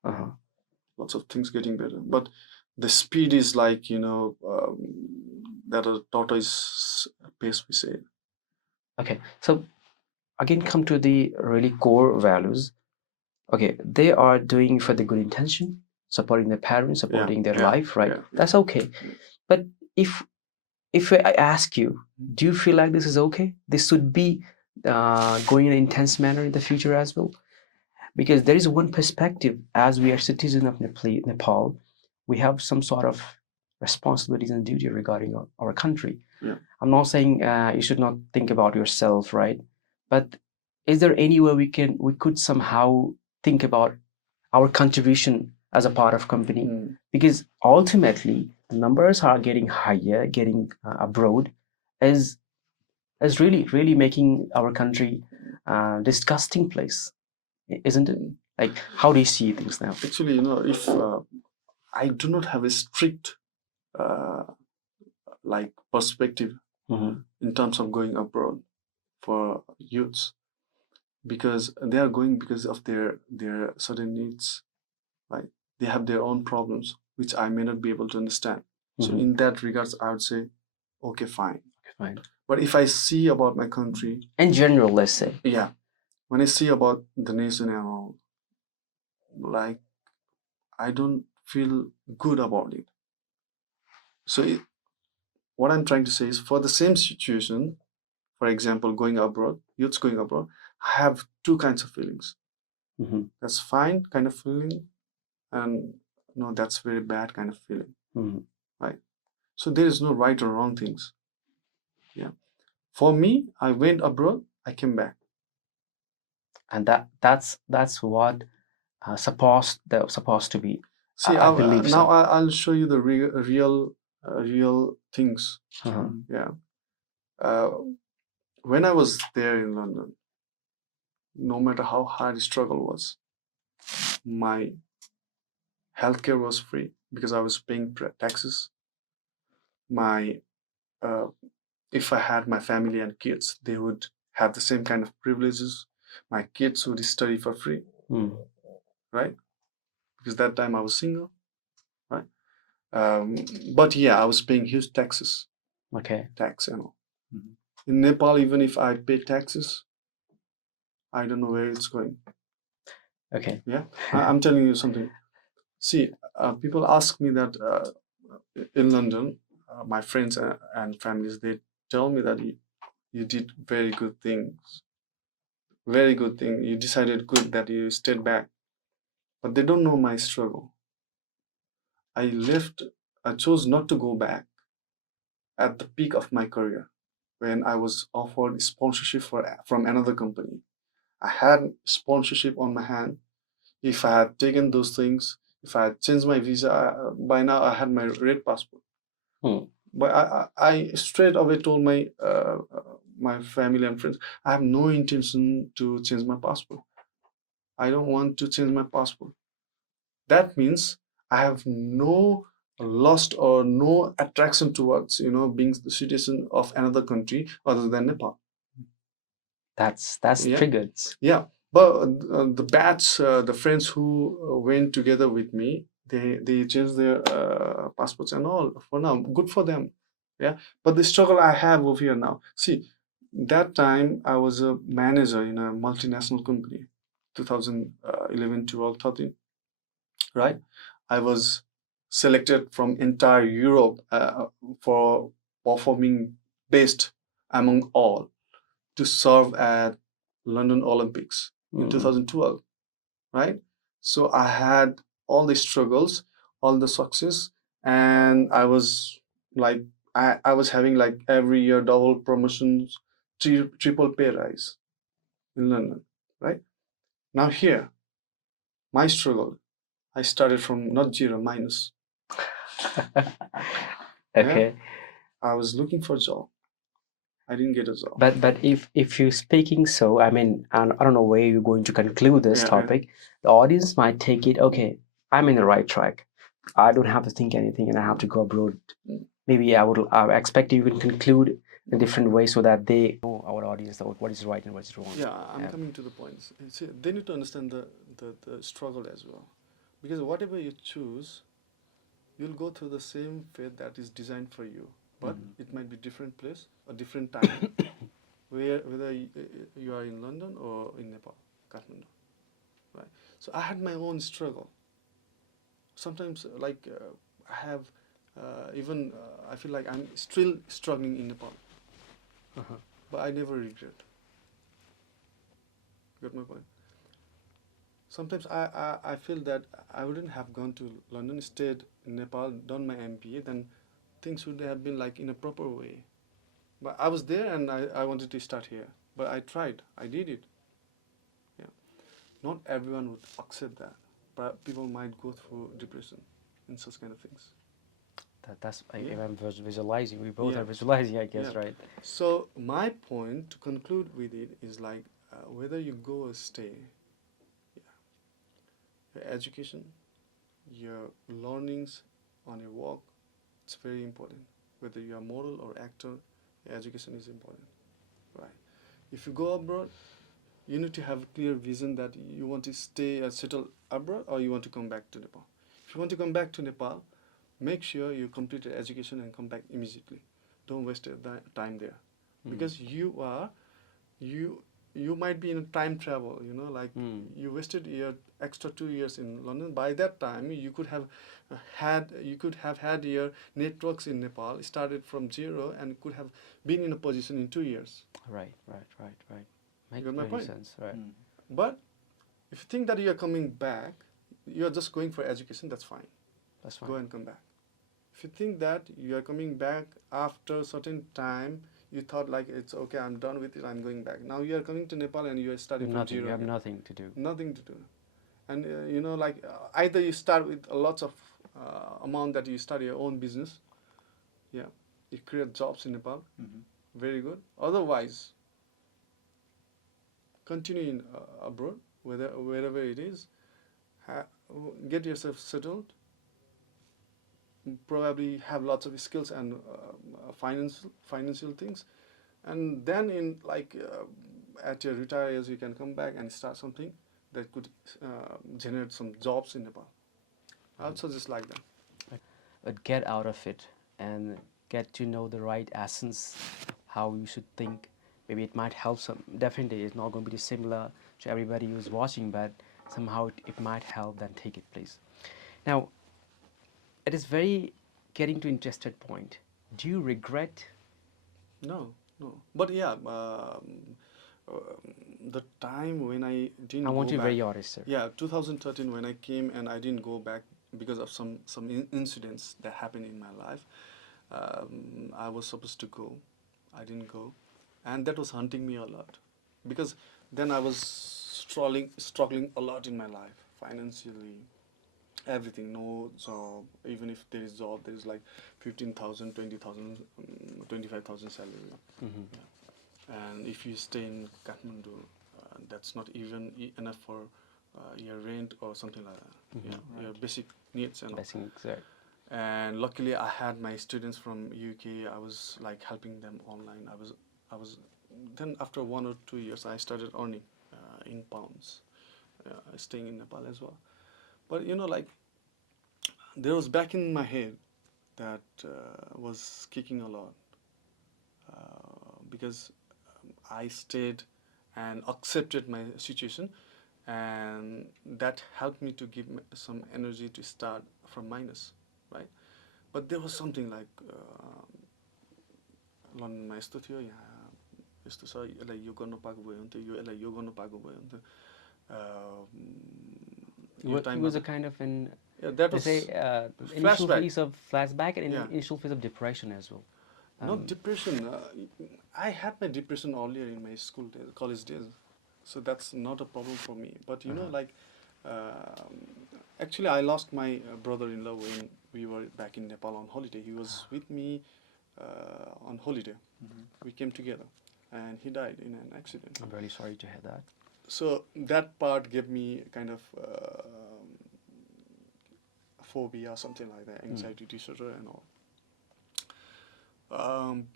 uh-huh. Lots of things getting better, but the speed is like, you know, that a tortoise pace, we say. Okay, so again, come to the really core values. Okay, they are doing for the good intention, supporting their parents, supporting their life, right? That's okay. But if I ask you, do you feel like this is okay? This should be going in an intense manner in the future as well? Because there is one perspective, as we are citizens of Nepal, we have some sort of responsibilities and duty regarding our country. Yeah. I'm not saying you should not think about yourself, right? But is there any way we could somehow think about our contribution as a part of company? Because ultimately the numbers are getting higher, getting abroad, is really making our country a disgusting place, isn't it? Like, how do you see things now? Actually, you know, if I do not have a strict like perspective in terms of going abroad for youths, because they are going because of their certain needs, like they have their own problems which I may not be able to understand. So in that regards, I would say, okay, fine. But if I see about my country in general, let's say, yeah, when I see about the nation and all, like I don't feel good about it. So what I'm trying to say is, for the same situation, for example, going abroad, youths going abroad, I have two kinds of feelings. That's fine kind of feeling, and no, that's very bad kind of feeling. Right? So there is no right or wrong things. Yeah. For me, I went abroad, I came back. And that's what supposed to be. See, I believe now so. I'll show you the real things. Yeah. When I was there in London, no matter how hard the struggle was, my healthcare was free because I was paying taxes. My if I had my family and kids, they would have the same kind of privileges. My kids would study for free, right? Because that time I was single, right? But yeah, I was paying huge taxes. Okay. Tax and all. In Nepal, even if I pay taxes, I don't know where it's going. Okay. Yeah, I'm telling you something. See, people ask me that in London, my friends and families, they tell me that you did very good things. Very good thing. You decided good that you stayed back. But they don't know my struggle. I chose not to go back at the peak of my career when I was offered sponsorship from another company. I had sponsorship on my hand. If I had taken those things, if I had changed my visa, by now I had my red passport. But I straight away told my family and friends, I have no intention to change my passport. I don't want to change my passport. That means I have no lust or no attraction towards, you know, being the citizen of another country other than Nepal. That's triggered. Yeah, but the batch, the friends who went together with me, they changed their passports and all for now. Good for them. Yeah, but the struggle I have over here now. See, that time I was a manager in a multinational company, 2011, 12, 13. Right? I was selected from entire Europe for performing best among all to serve at London Olympics in 2012, right? So I had all the struggles, all the success, and I was like, I was having like every year double promotions, triple pay rise in London, right? Now here, my struggle, I started from not zero, minus. Okay. Yeah? I was looking for a job. I didn't get a job. But if you're speaking so, I mean, I don't know where you're going to conclude this topic. The audience might take it, okay, I'm in the right track. I don't have to think anything and I have to go abroad. Maybe I expect you can conclude in a different way so that they know, our audience, what is right and what is wrong. Yeah, I'm coming to the point. See, they need to understand the struggle as well. Because whatever you choose, you'll go through the same fate that is designed for you. But it might be different place, a different time, whether you are in London or in Nepal, Kathmandu, right? So I had my own struggle. Sometimes, like, I have I feel like I'm still struggling in Nepal, but I never regret. Got my point? Sometimes I feel that I wouldn't have gone to London, stayed in Nepal, done my MBA, then things would have been like in a proper way. But I was there and I wanted to start here. But I tried. I did it. Yeah. Not everyone would accept that. But people might go through depression and such kind of things. That's Yeah. if I'm visualizing. We both Yeah. are visualizing, I guess, Yeah. right? So my point to conclude with it is like whether you go or stay, your education, your learnings on your walk, it's very important. Whether you are model or actor, your education is important, right? If you go abroad, you need to have a clear vision that you want to stay and settle abroad or you want to come back to Nepal. If you want to come back to Nepal, make sure you complete your education and come back immediately. Don't waste your time there, because you might be in a time travel. Like you wasted your extra 2 years in London. By that time, you could have had your networks in Nepal started from zero and could have been in a position in 2 years. Right. Makes got my very point? sense, right? But if you think that you are coming back, you are just going for education, that's fine. That's fine. Go and come back. If you think that you are coming back after a certain time, you thought like it's okay, I'm done with it, I'm going back. Now you are coming to Nepal and you are starting from Nothing. zero. You have again. nothing to do. Nothing to do. And either you start with a lots of amount that you start your own business. Yeah, you create jobs in Nepal. Very good. Otherwise, continue in abroad, wherever it is. Get yourself settled. Probably have lots of skills and financial things, and then at your retire age you can come back and start something that could generate some jobs in Nepal. I would suggest like that. But get out of it and get to know the right essence, how you should think. Maybe it might help some. Definitely, it's not going to be similar to everybody who's watching, but somehow it might help. Then take it, please. Now, it is very getting to interested point. Do you regret? No. But yeah, the time when I didn't I want go you back, very honest, sir. yeah, 2013 when I came and I didn't go back because of some incidents that happened in my life. I was supposed to go. I didn't go. And that was hunting me a lot. Because then I was struggling a lot in my life, financially, everything, no job. Even if there is job, there is like 15,000, 20,000, 25,000 salary. Yeah. And if you stay in Kathmandu, that's not even enough for your rent or something like that. Yeah, your basic needs and all. Basic, exact. And luckily I had my students from UK. I was like helping them online. I was then after 1 or 2 years I started earning in pounds, staying in Nepal as well. But there was back in my head that was kicking a lot, because I stayed and accepted my situation, and that helped me to give some energy to start from minus, right? But there was something like लन्डनमा यस्तो थियो, यहाँ यस्तो छ, यसलाई यो गर्नु पाएको भए हुन्थ्यो, यसलाई यो गर्नु पाएको भए हुन्थ्यो. It was a kind of an, that was initial flashback. phase of flashback and Yeah. initial phase of depression as well. Not depression. I had my depression earlier in my school days, college days, so that's not a problem for me. But actually, I lost my brother-in-law when we were back in Nepal on holiday. He was with me on holiday. We came together, and he died in an accident. I'm really sorry to hear that. So that part gave me kind of phobia, something like that, anxiety disorder and all.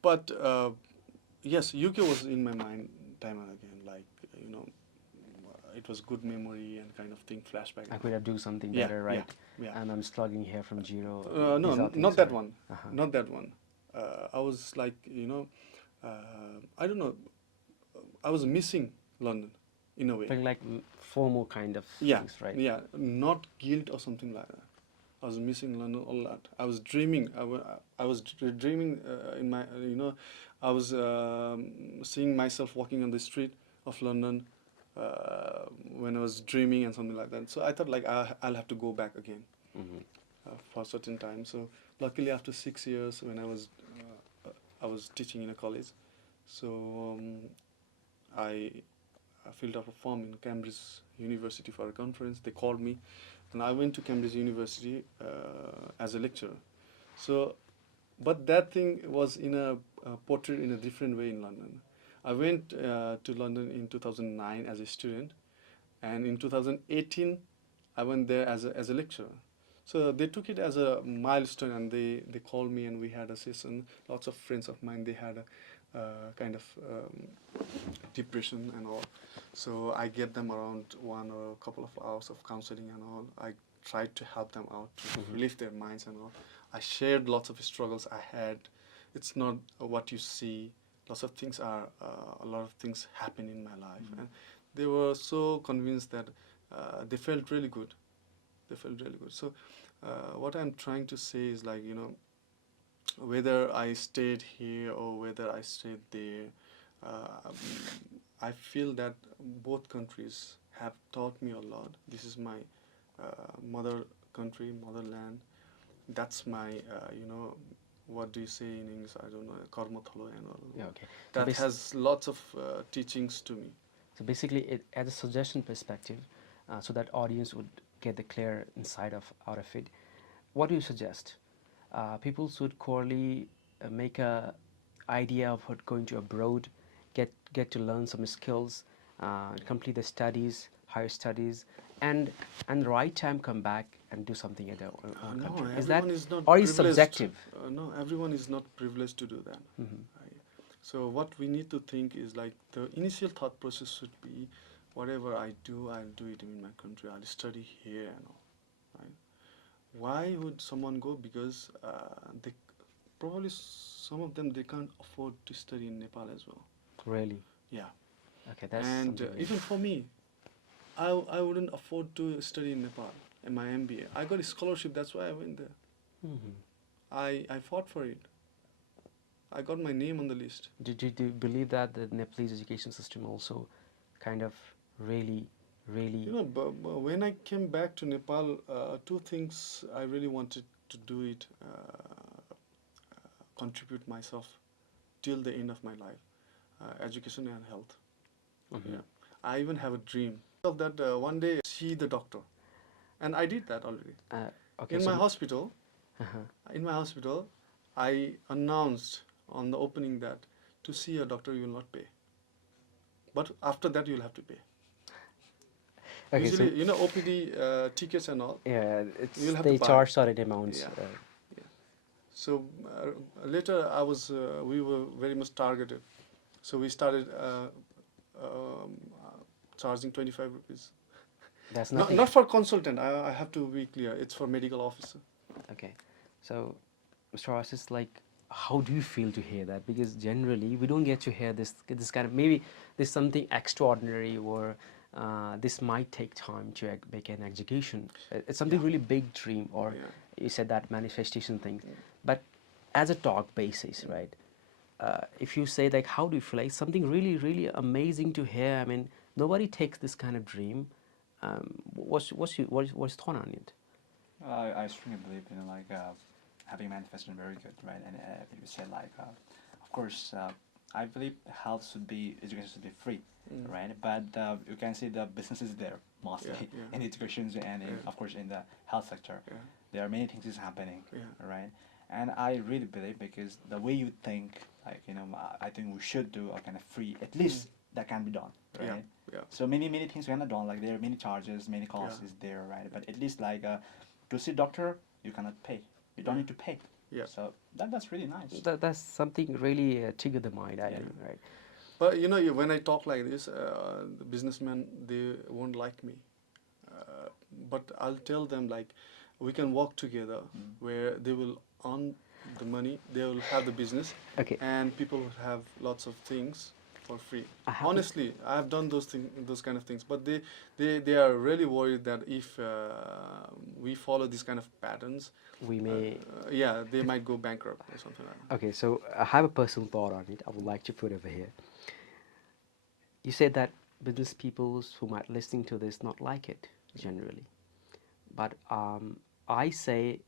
But yes, UK was in my mind time and again, like, you know, it was good memory and kind of thing, flashback. I could have do something Yeah, better, right? yeah. And I'm struggling here from zero. No, These are things, not that right? one. Not that one. I was like, you know, I don't know. I was missing London in a way. Feeling like FOMO kind of Yeah, things, right? yeah. Not guilt or something like that. I was missing London a lot. I was dreaming. I was dreaming in my, you know, I was seeing myself walking on the street of London when I was dreaming and something like that. So I thought like I'll have to go back again for a certain time. So luckily after 6 years when I was teaching in a college, so I filled up a form in Cambridge University for a conference. They called me, and I went to Cambridge University as a lecturer. So, but that thing was in portrayed in a different way in London. I went to London in 2009 as a student, and in 2018 I went there as a lecturer. So they took it as a milestone, and they called me, and we had a session. Lots of friends of mine, they had a kind of depression and all. So I gave them around 1 or a couple of hours of counseling and all. I tried to help them out to relieve their minds and all. I shared lots of struggles I had. It's not what you see. Lots of things are, a lot of things happen in my life. And they were so convinced that they felt really good. They felt really good. So what I'm trying to say is like, you know, whether I stayed here or whether I stayed there, I feel that both countries have taught me a lot. This is my mother country, motherland. That's my, you know, what do you say in English? I don't know, 𝐤𝐚𝐫𝐚𝐽 and all. Yeah, okay. That has lots of teachings to me. So basically, as a suggestion perspective, so that audience would get the clear insight out of it, what do you suggest? People should quickly make a idea of what going to abroad, get to learn some skills, complete the studies, higher studies, and the right time come back and do something in their own No, country. everyone is not or is privileged. subjective? No, everyone is not privileged to do that. So what we need to think is like the initial thought process should be, whatever I do, I'll do it in my country. I'll study here and all. Right? Why would someone go? Because they probably, some of them, they can't afford to study in Nepal as well. Really? Yeah. Okay, that's And something even for me, I wouldn't afford to study in Nepal in my MBA. I got a scholarship, that's why I went there. I fought for it. I got my name on the list. Do you believe that the Nepalese education system also kind of really You know, but when I came back to Nepal, two things I really wanted to do it, contribute myself till the end of my life, education and health. Yeah. I even have a dream of that one day see the doctor, and I did that already. okay, In so my hospital, I announced on the opening that to see a doctor you will not pay, but after that you will have to pay. okay, Usually, so you know, OPD tickets and all. yeah, it's You'll have they to buy. charge certain amounts. Yeah. So later we were very much targeted. So we started charging 25 rupees. That's nothing. Not for consultant, I have to be clear, it's for medical officer. Okay, so Mr. Ross, it's like, how do you feel to hear that? Because generally we don't get to hear this kind of, maybe there's something extraordinary, or this might take time to make an execution. It's something really big dream, or you said that manifestation thing. But as a talk basis, right? If you say like, how do you feel? Like something really, really amazing to hear. I mean, nobody takes this kind of dream. What's thought on it? I strongly believe in like having manifestation very good, right? And you said like, of course, I believe health should be, education should be free, right? But you can see the businesses there mostly in education and in, of course in the health sector. There are many things is happening, right? And I really believe, because the way you think, like, you know, I think we should do a kind of free, at least that can be done, right? So many things cannot done, like there are many charges, many costs is there, right? But at least like To see doctor, you cannot pay. You don't need to pay. Yeah. So that's really nice. That's something really trigger the mind, I Yeah. think, right? But you know, when I talk like this, the businessmen, they won't like me. But I'll tell them like, we can work together, where they will earn the money, they will have the business, Okay. and people will have lots of things for free. I have Honestly, I have done those kind of things, but they are really worried that if we follow these kind of patterns, we may. yeah, they might go bankrupt or something like that. Okay, so I have a personal thought on it. I would like to put over here. You said that business people who might listening to this not like it generally, but I say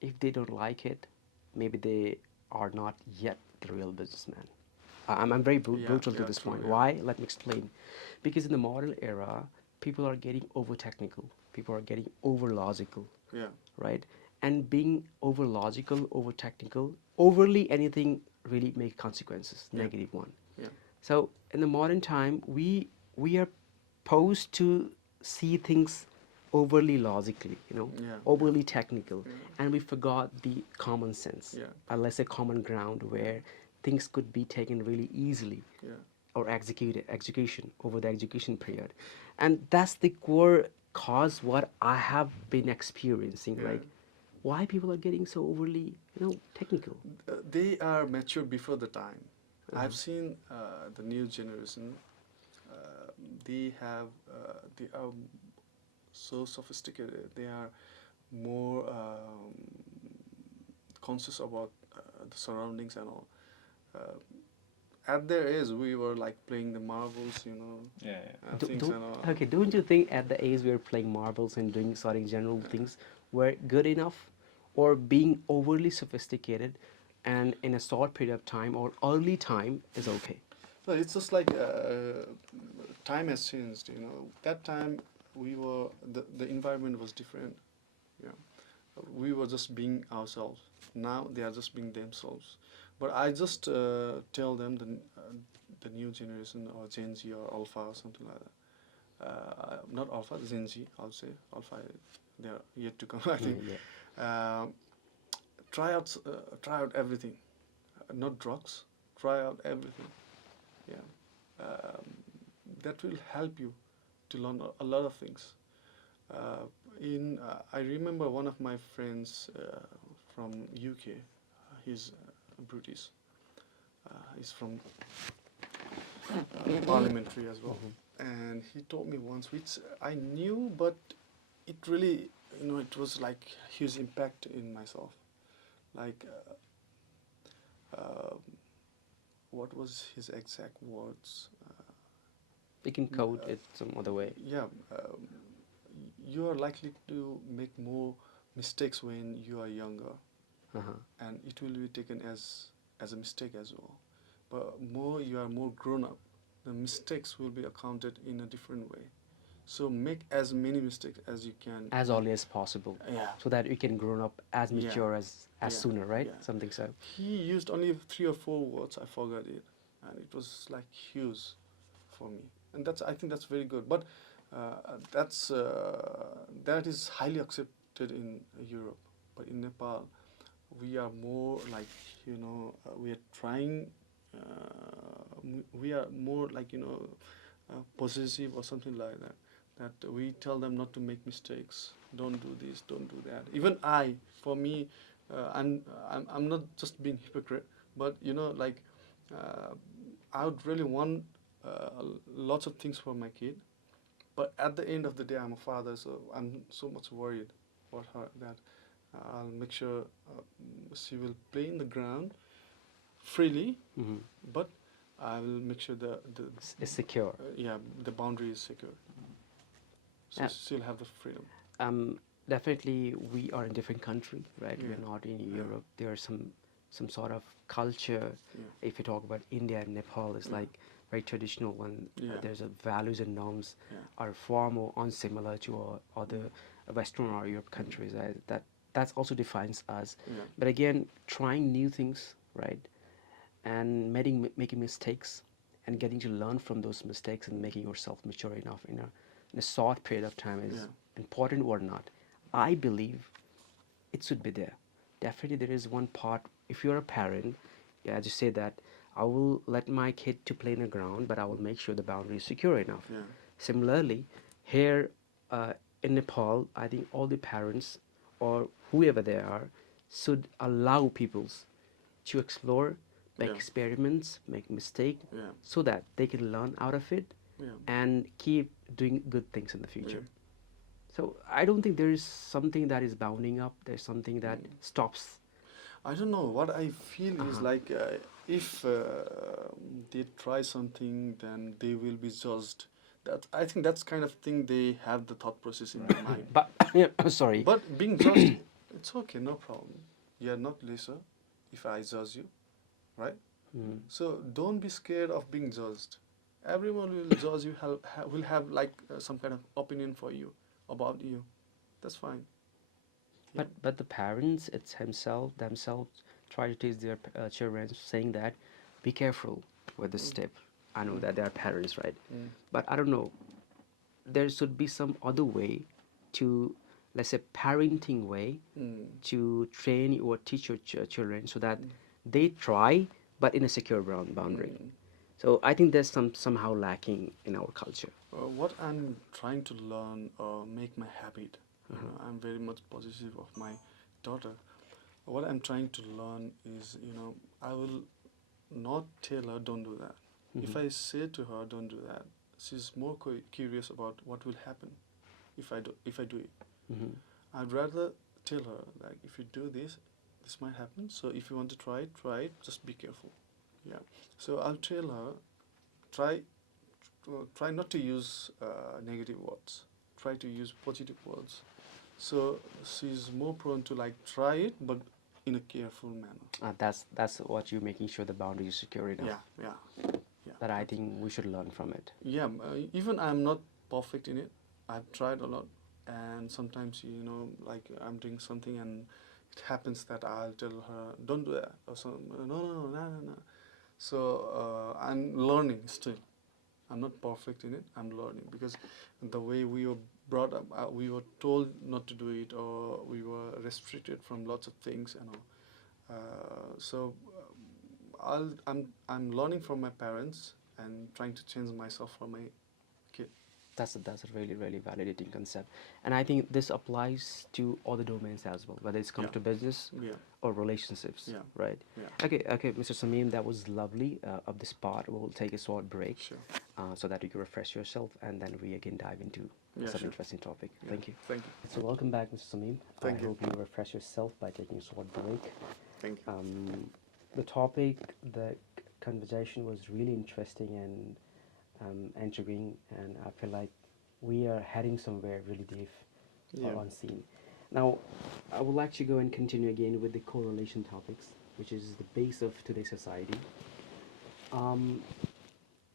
if they don't like it, maybe they are not yet the real businessman. I'm very brutal to this true, point. yeah. Why? Let me explain. Because in the modern era, people are getting over technical. People are getting over logical. Yeah. Right? And being over logical, over technical, overly anything really make consequences, negative one. Yeah. So in the modern time, we are posed to see things overly logically, overly technical, and we forgot the common sense. Let's say common ground where things could be taken really easily, or execution over the execution period, and that's the core cause what I have been experiencing. Like, why people are getting so overly, technical? They are mature before the time. I've seen the new generation. They are so sophisticated. They are more conscious about the surroundings and all. At their age, we were like playing the marbles, things and all. Okay, don't you think at the age we were playing marbles and doing certain general things were good enough, or being overly sophisticated and in a short period of time or early time is okay? No, it's just like time has changed. That time we were the environment was different. Yeah, we were just being ourselves. Now they are just being themselves. But I just tell them the new generation, or Gen Z or Alpha or something like that. Not Alpha, Gen Z. I'll say Alpha. They are yet to come. I think. Try out everything. Not drugs. Try out everything. Yeah, that will help you to learn a lot of things. I remember one of my friends from UK. He's British. He's from parliamentary as well, and he told me once, which I knew, but it really, it was like huge impact in myself. Like, what was his exact words? You can code it some other way. Yeah, you are likely to make more mistakes when you are younger, and it will be taken as a mistake as well. But you are more grown up, the mistakes will be accounted in a different way. So make as many mistakes as you can. As early as possible. Yeah. So that you can grow up as mature as sooner, right? Yeah. Something so. He used only 3 or 4 words, I forgot it. And it was like huge for me. And I think that's very good. But that is highly accepted in Europe. But in Nepal, we are more like, we are trying, we are more like, possessive or something like that. That we tell them not to make mistakes. Don't do this, don't do that. Even for me, I'm not just being hypocrite, but I would really want lots of things for my kid. But at the end of the day, I'm a father, so I'm so much worried about her that I'll make sure she will play in the ground freely, but I will make sure it's secure. The boundary is secure. So she'll have the freedom. Definitely, we are in a different country, right? We're not in Europe. There are some sort of culture. If you talk about India and Nepal, it's like very traditional one. There's values and norms are far more unsimilar to other Western or Europe countries. That also defines us. But again, trying new things, right? And making mistakes and getting to learn from those mistakes and making yourself mature enough in a short period of time is important or not. I believe it should be there. Definitely, there is one part. If you're a parent, yeah, as you say that, I will let my kid to play in the ground, but I will make sure the boundary is secure enough. Yeah. Similarly, here in Nepal, I think all the parents or whoever they are should allow peoples to explore, make Yeah. experiments, make mistake, Yeah. so that they can learn out of it Yeah. and keep doing good things in the future. Yeah. So I don't think there is something that is bounding up. There's something that stops. I don't know. What I feel is like if they try something, then they will be judged. That I think that's kind of thing they have the thought process in their mind. But sorry. But being judged, it's okay, no problem. You are not lesser if I judge you, right? Mm. So don't be scared of being judged. Everyone will judge you. Will have like some kind of opinion for you about you. That's fine. Yeah. But the parents, it's themselves try to teach their children, saying that, be careful with this step. I know that they are parents, right? Mm. But I don't know. There should be some other way to, let's say, parenting way Mm. to train or teach your children so that they try, but in a secure boundary. Mm. So I think there's somehow lacking in our culture. What I'm trying to learn, make my habit. I'm very much possessive of my daughter. What I'm trying to learn is, I will not tell her don't do that. If I say to her don't do that, she's more curious about what will happen if I do it. Mhm. I'd rather tell her like if you do this, this might happen. So if you want to try it. Just be careful. Yeah. So I'll tell her try not to use negative words. Try to use positive words. So she's more prone to like try it, but in a careful manner. That's what you're making sure the boundary is secure enough. Yeah. That I think we should learn from it. Yeah. Even I'm not perfect in it. I've tried a lot, and sometimes like I'm doing something and it happens that I'll tell her don't do that or some no. So I'm learning still. I'm not perfect in it. I'm learning because the way we were brought up, we were told not to do it, or we were restricted from lots of things, So I'm learning from my parents and trying to change myself for my kid. That's a really, really validating concept. And I think this applies to other domains as well, whether it's come Yeah. to business Yeah. or relationships, Yeah. right? Yeah. Okay, Mr. Samim, that was lovely of this part. We'll take a short break Sure. so that you can refresh yourself, and then we again dive into Yeah, some sure. interesting topic. Yeah. Thank you. Thank you. So welcome back, Mr. Samim. Thank I you. hope you refresh yourself by taking a short break. Thank you. The topic, the conversation was really interesting and intriguing, and I feel like we are heading somewhere really deep Yeah. or unseen. Now, I would like to go and continue again with the correlation topics, which is the base of today's society.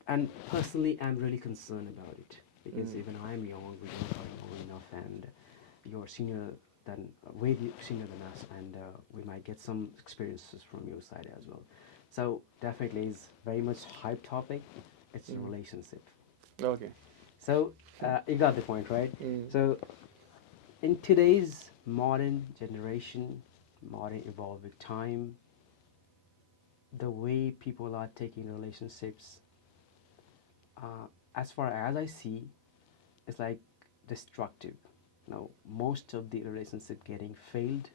And personally, I'm really concerned about it because even I'm young, we don't are young enough, and you're senior than way senior than us, and we might get some experiences from your side as well. So definitely, it's very much hype topic. It's a relationship. Okay. So you got the point, right? Mm. So in today's modern generation, modern evolving time, the way people are taking relationships, as far as I see, it's like destructive. Now, most of the relationship getting failed,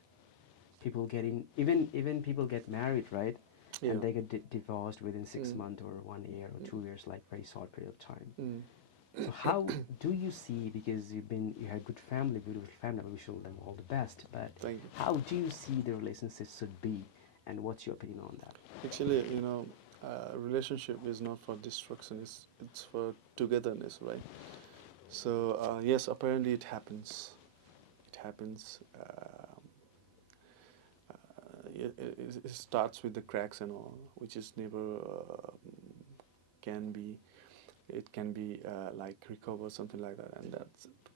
people getting even people get married, right? Yeah. And they get divorced within 6 months or 1 year or 2 years, like very short period of time. Mm. So how do you see, because you had good family, beautiful family, we wish them all the best, but Thank you. how do you see the relationship should be, and what's your opinion on that? Actually, relationship is not for destruction. It's for togetherness, right? So yes, apparently it happens. It happens. It starts with the cracks and all, which is never can be. It can be like recover something like that, and that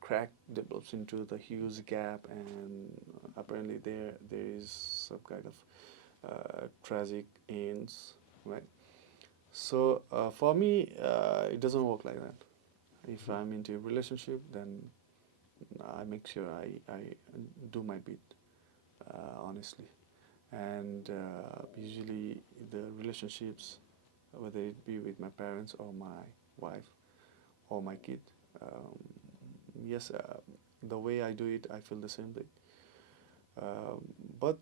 crack develops into the huge gap, and apparently there is some kind of tragic ends, right? So for me, it doesn't work like that. If I'm into a relationship, then I make sure I do my bit. honestly. And usually the relationships, whether it be with my parents or my wife or my kid, yes, the way I do it, I feel the same thing. But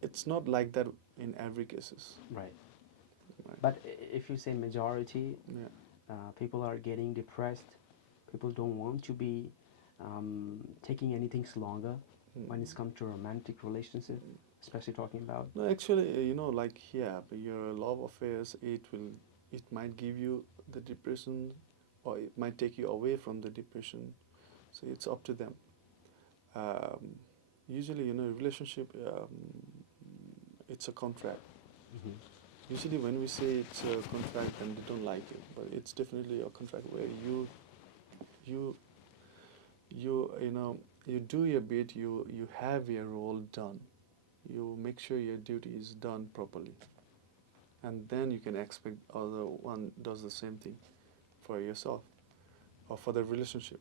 it's not like that in every cases. Right. Right. But if you say majority, Yeah. people are getting depressed, people don't want to be taking anything longer when it's come to romantic relationship, especially talking about. No, actually, like yeah, your love affairs, it might give you the depression, or it might take you away from the depression. So it's up to them. Um, Usually, relationship, it's a contract. Mhm. Usually, when we say it's a contract, then they don't like it, but it's definitely a contract where you you do your bit, you have your role done, you make sure your duty is done properly, and then you can expect other one does the same thing for yourself or for the relationship.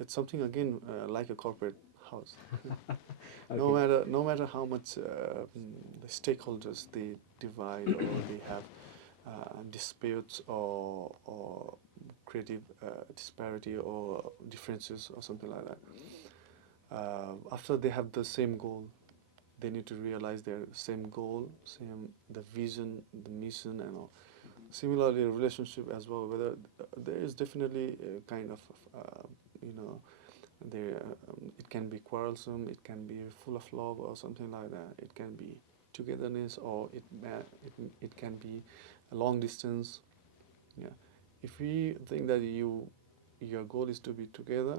It's something again like a corporate house. Okay. No matter how much the stakeholders they divide or they have disputes or creative disparity or differences or something like that. After they have the same goal, they need to realize their same goal, same the vision, the mission, and all. Similarly, a relationship as well. Whether there is definitely a kind of you know there it can be quarrelsome, it can be full of love or something like that. It can be togetherness, or it can be a long distance. Yeah, if we think that your goal is to be together,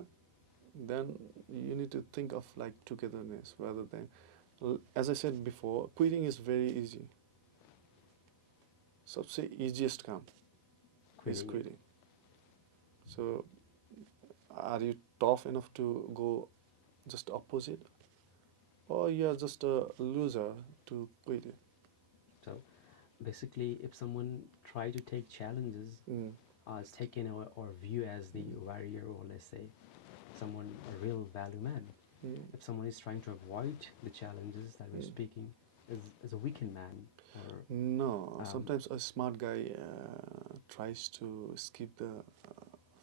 then you need to think of like togetherness rather than, as I said before, quitting is very easy. सबसे easiest काम is quitting. So are you tough enough to go just opposite, or you're just a loser to quit it? So basically, if someone try to take challenges as taken or view as the warrior, or let's say someone a real value man, if someone is trying to avoid the challenges that we're speaking, is a weakened man. Or No, sometimes a smart guy tries to skip the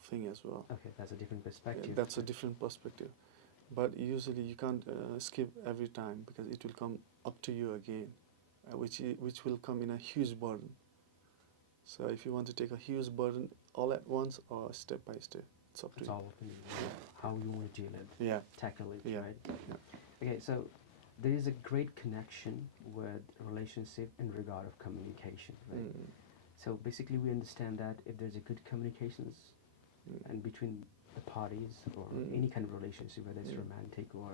thing as well. okay, that's a different perspective. That's a different perspective. But usually you can't skip every time, because it will come up to you again, which will come in a huge burden. So if you want to take a huge burden all at once or step by step, it's up to It's you. all up to you, how you want to deal it, Yeah. tackle it, Yeah. right? Yeah. Okay, so there is a great connection with relationship in regard of communication, right? So basically, we understand that if there's a good communications and between the parties, or any kind of relationship, whether it's romantic or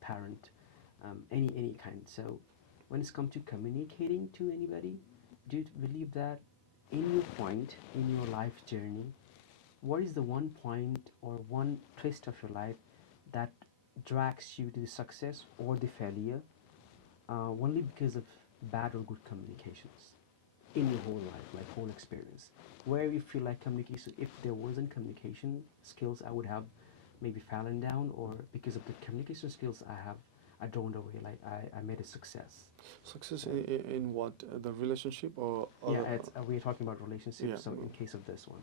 parent, any kind. So when it's come to communicating to anybody, do you believe that in your point in your life journey, what is the one point or one twist of your life that drags you to the success or the failure, only because of bad or good communications in your whole life, like whole experience, where you feel like communication, if there wasn't communication skills, I would have maybe fallen down, or because of the communication skills I have, I droned away, like I made a success. Success in what? The relationship or Yeah, other? we're talking about relationships, Yeah. so in case of this one.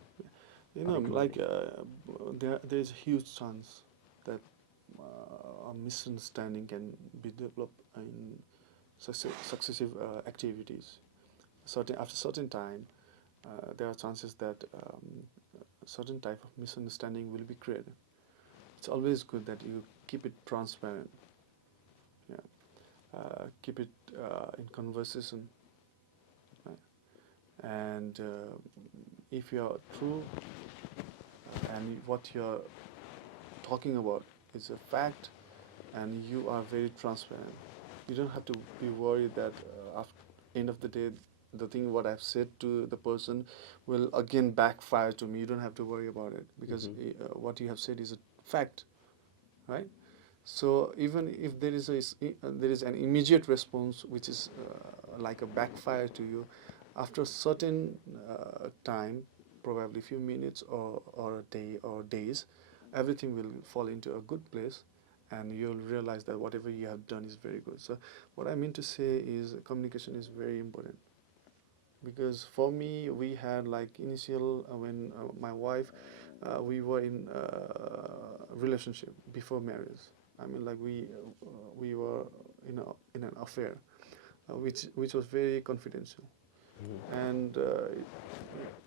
Like there's a huge chance that a misunderstanding can be developed in successive activities. After certain time, there are chances that certain type of misunderstanding will be created. It's always good that you keep it transparent. Yeah, keep it in conversation. Right? And if you are true and what you're talking about is a fact, and you are very transparent, you don't have to be worried that after end of the day, the thing what I've said to the person will again backfire to me. You don't have to worry about it, because what you have said is a fact, right? So even if there is an immediate response which is like a backfire to you, after a certain time, probably a few minutes or a day or days, everything will fall into a good place, and you'll realize that whatever you have done is very good. So what I mean to say is communication is very important, because for me, we had like initial when my wife, we were in relationship before marriage. I mean, like we were in an affair, which was very confidential. And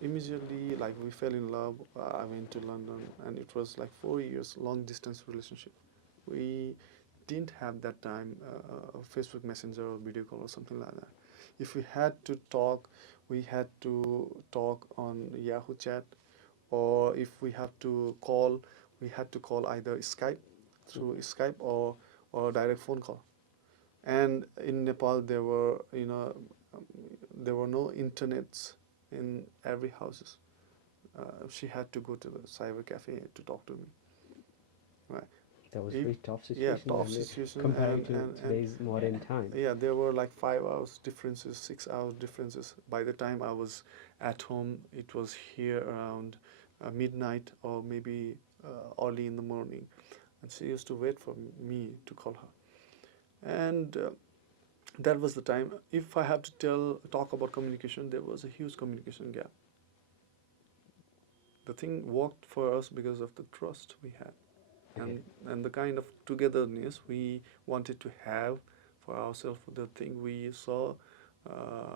immediately, like, we fell in love. I went to London, and it was like 4 years long distance relationship. We didn't have that time Facebook Messenger or video call or something like that. If we had to talk, we had to talk on Yahoo chat, or if we have to call, we had to call either Skype, through Skype, or direct phone call. And in Nepal, there were there were no internets in every houses. She had to go to the cyber cafe to talk to me. Right. That was a very tough Yeah, situation. tough I mean, situation. compared to today's modern time. Yeah, there were like 5 hours differences, 6 hours differences. By the time I was at home, it was here around midnight, or maybe early in the morning. And she used to wait for me to call her. And that was the time. If I have to talk about communication, there was a huge communication gap. The thing worked for us because of the trust we had, and the kind of togetherness we wanted to have for ourselves, the thing we saw,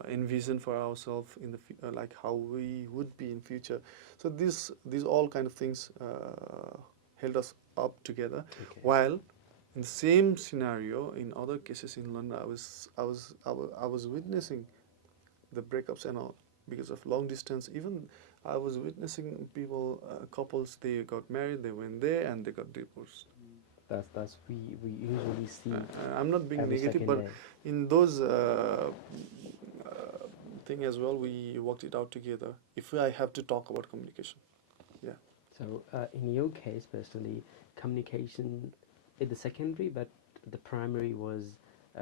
envision for ourselves in the like how we would be in future. So these all kind of things held us up together. While in the same scenario, in other cases in London, I was witnessing the breakups and all because of long distance. Even I was witnessing people, couples, they got married, they went there, and they got divorced. That's we usually see. I'm not being every negative, second but day. in those thing as well, we worked it out together. If I have to talk about communication, yeah. So in your case, personally, communication is the secondary, but the primary was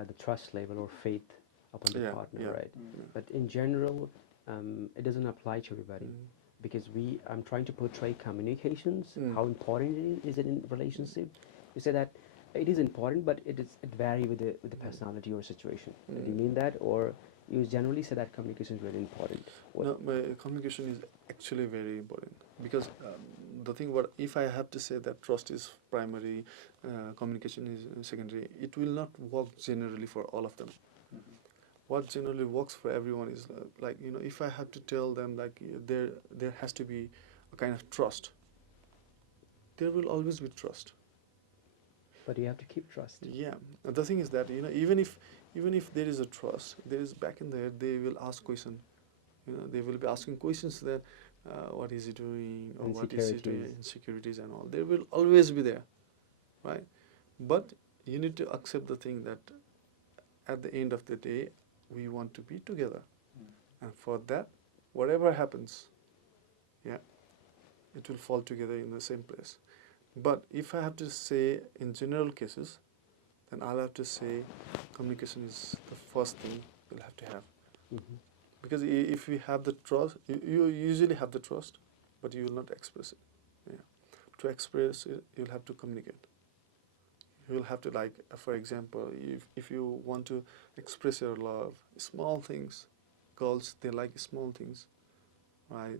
the trust level or faith upon the partner, right? But in general, it doesn't apply to everybody, because I'm trying to portray communications, how important is it in relationship. You say that it is important, but it varies with the personality or situation. Do you mean that, or you generally say that communication is very important? No, but communication is actually very important, because the thing about, if I have to say that trust is primary, communication is secondary, it will not work generally for all of them. What generally works for everyone is like, if I have to tell them, like, there has to be a kind of trust. There will always be trust. But you have to keep trust. Yeah. The thing is that, even if there is a trust, there is back in there, they will ask questions. They will be asking questions that what is he doing, or what is he doing, insecurities and all. They will always be there, right? But you need to accept the thing that at the end of the day, we want to be together. And for that, whatever happens, yeah, it will fall together in the same place. But if I have to say in general cases, then I'll have to say communication is the first thing you'll have to have. Because if we have the trust, you usually have the trust, but you will not express it. Yeah. To express it, you'll have to communicate. You'll have to, like, for example, if you want to express your love, small things, girls, they like small things, right?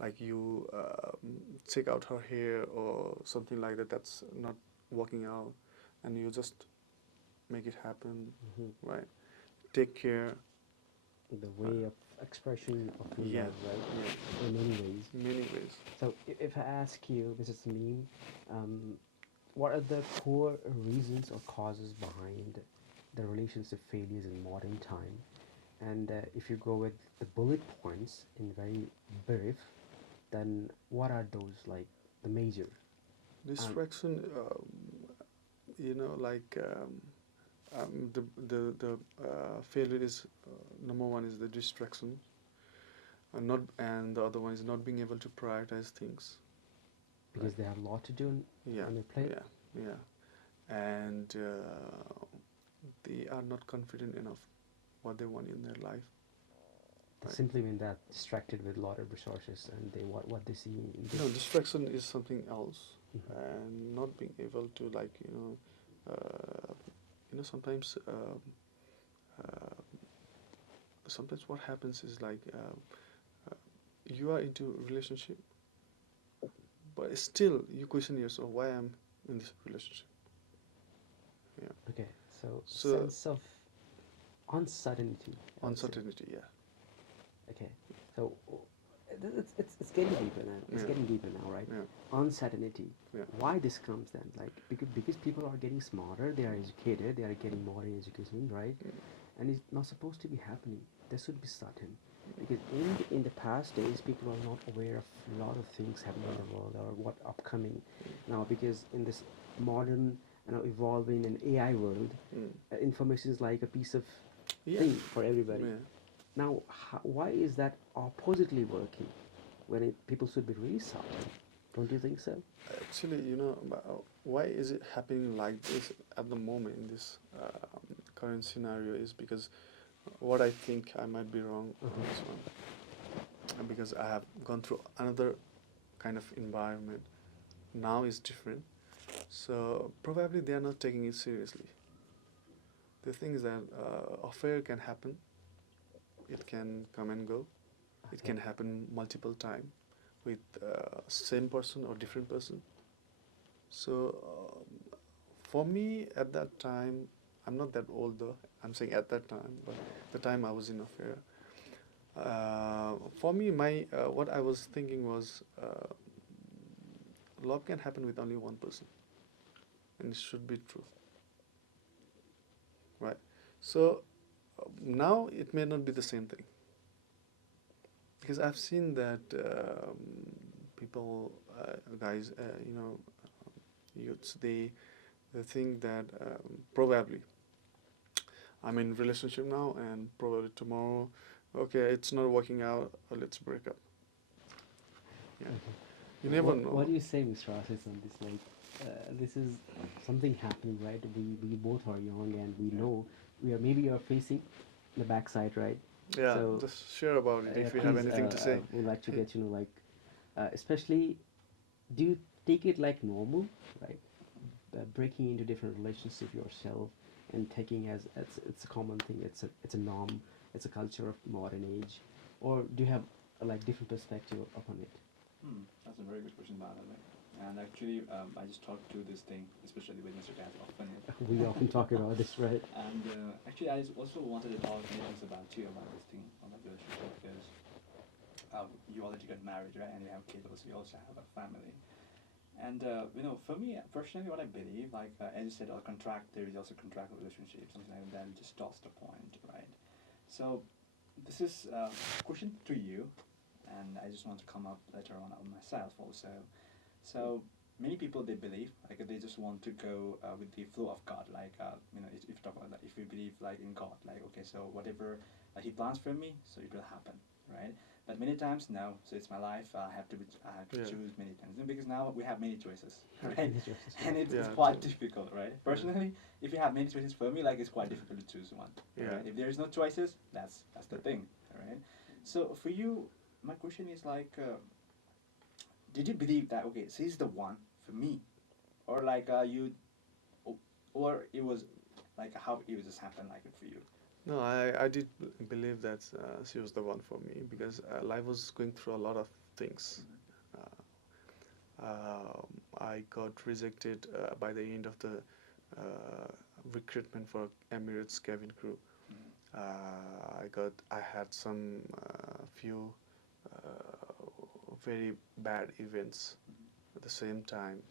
Like you check out her hair or something like that, that's not working out, and you just make it happen, right? Take care. The way of expression of your love, right? Yeah. In many ways. Many ways. So if I ask you, Mrs. Meem, what are the core reasons or causes behind the relationship failures in modern time? And if you go with the bullet points in very brief, then what are those, like, the major? Distraction, like the failure is, number one is the distraction, and the other one is not being able to prioritize things. Because they have a lot to do on their plate. Yeah, and they are not confident enough what they want in their life. Right. Simply mean that distracted with a lot of resources, and they what they see. No, distraction is something else. and not being able to, like, sometimes uh, sometimes what happens is like you are into a relationship, but still you question yourself why I'm in this relationship. Yeah. Okay, so So sense of uncertainty, I would say. uncertainty, yeah. Okay, so it's getting deeper now. It's Yeah. getting deeper now, right? Yeah. Uncertainty. Yeah. Why this comes then? Like because people are getting smarter, they are educated, they are getting more education, right? And it's not supposed to be happening. There should be certain. Because in the past days, people are not aware of a lot of things happening in the world or what upcoming now. Because in this modern, evolving and AI world, information is like a piece of Yeah. thing for everybody. Yeah. Now, why is that oppositely working when people should be really certain? Don't you think so? Actually, why is it happening like this at the moment in this current scenario is because what I think, I might be wrong on this one, because I have gone through another kind of environment. Now is different, so probably they are not taking it seriously. The thing is that affair can happen, it can come and go, it can happen multiple times with same person or different person. So for me at that time, I'm not that old though, I'm saying at that time, but the time I was in affair, for me, my what I was thinking was love can happen with only one person, and it should be true, right? So now it may not be the same thing, because I've seen that people, guys, youths, they think that probably I'm in relationship now, and probably tomorrow, okay, it's not working out, let's break up. Yeah, you never know. What do you say, Mr. Assis, on this? Like, this is something happening, right? We both are young, and we know we are facing the backside, right? Yeah, So, just share about it if you have please, anything to say. we'd like to get like, especially, do you take it like normal, right? Breaking into different relationship yourself and taking as it's a common thing. It's a norm. It's a culture of modern age, or do you have like different perspective upon it? That's a very good question, by the way. And actually, I just talked to this thing, especially with Mr. Kaz often. We often talk about this, right? And actually, I also wanted to talk many things about you about this thing, on the relationship, because you already got married, right? And you have kids, also you also have a family. And for me personally, what I believe, like as you said, a contract, there is also contractual relationship, something like that. Just toss the point, right? So this is a question to you, and I just want to come up later on myself also. So many people, they believe like they just want to go with the flow of God, like if you talk about that, if you believe like in God, like okay, so whatever He plans for me, so it will happen, right? But many times no, so it's my life. I have to Yeah. choose many times, and because now we have many choices, right? Many choices, And it's Yeah, quite totally. difficult, right? Personally, if you have many choices, for me, like it's quite difficult to choose one. Yeah. Right? If there is no choices, that's the thing, right? So for you, my question is like, did you believe that okay, she's the one for me, or like or it was like how it was just happened like it for you? No, I did believe that she was the one for me, because life was going through a lot of things. I got rejected by the end of the recruitment for Emirates cabin crew. I had some few very bad events at the same time.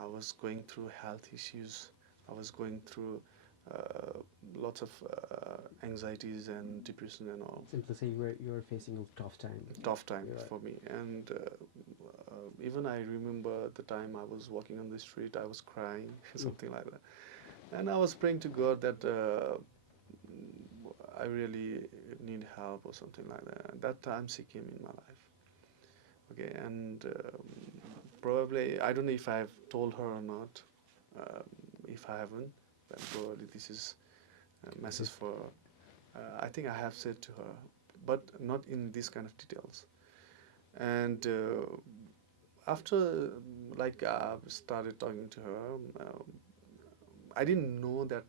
I was going through health issues. I was going through lots of anxieties and depression and all. Simply say you were facing a tough time. Tough time Right. for me. And even I remember the time I was walking on the street, I was crying, something like that. And I was praying to God that I really need help or something like that. At that time she came in my life. Okay, and probably, I don't know if I've told her or not. If I haven't, then probably this is a message for her. I think I have said to her, but not in these kind of details. And after like I started talking to her, I didn't know that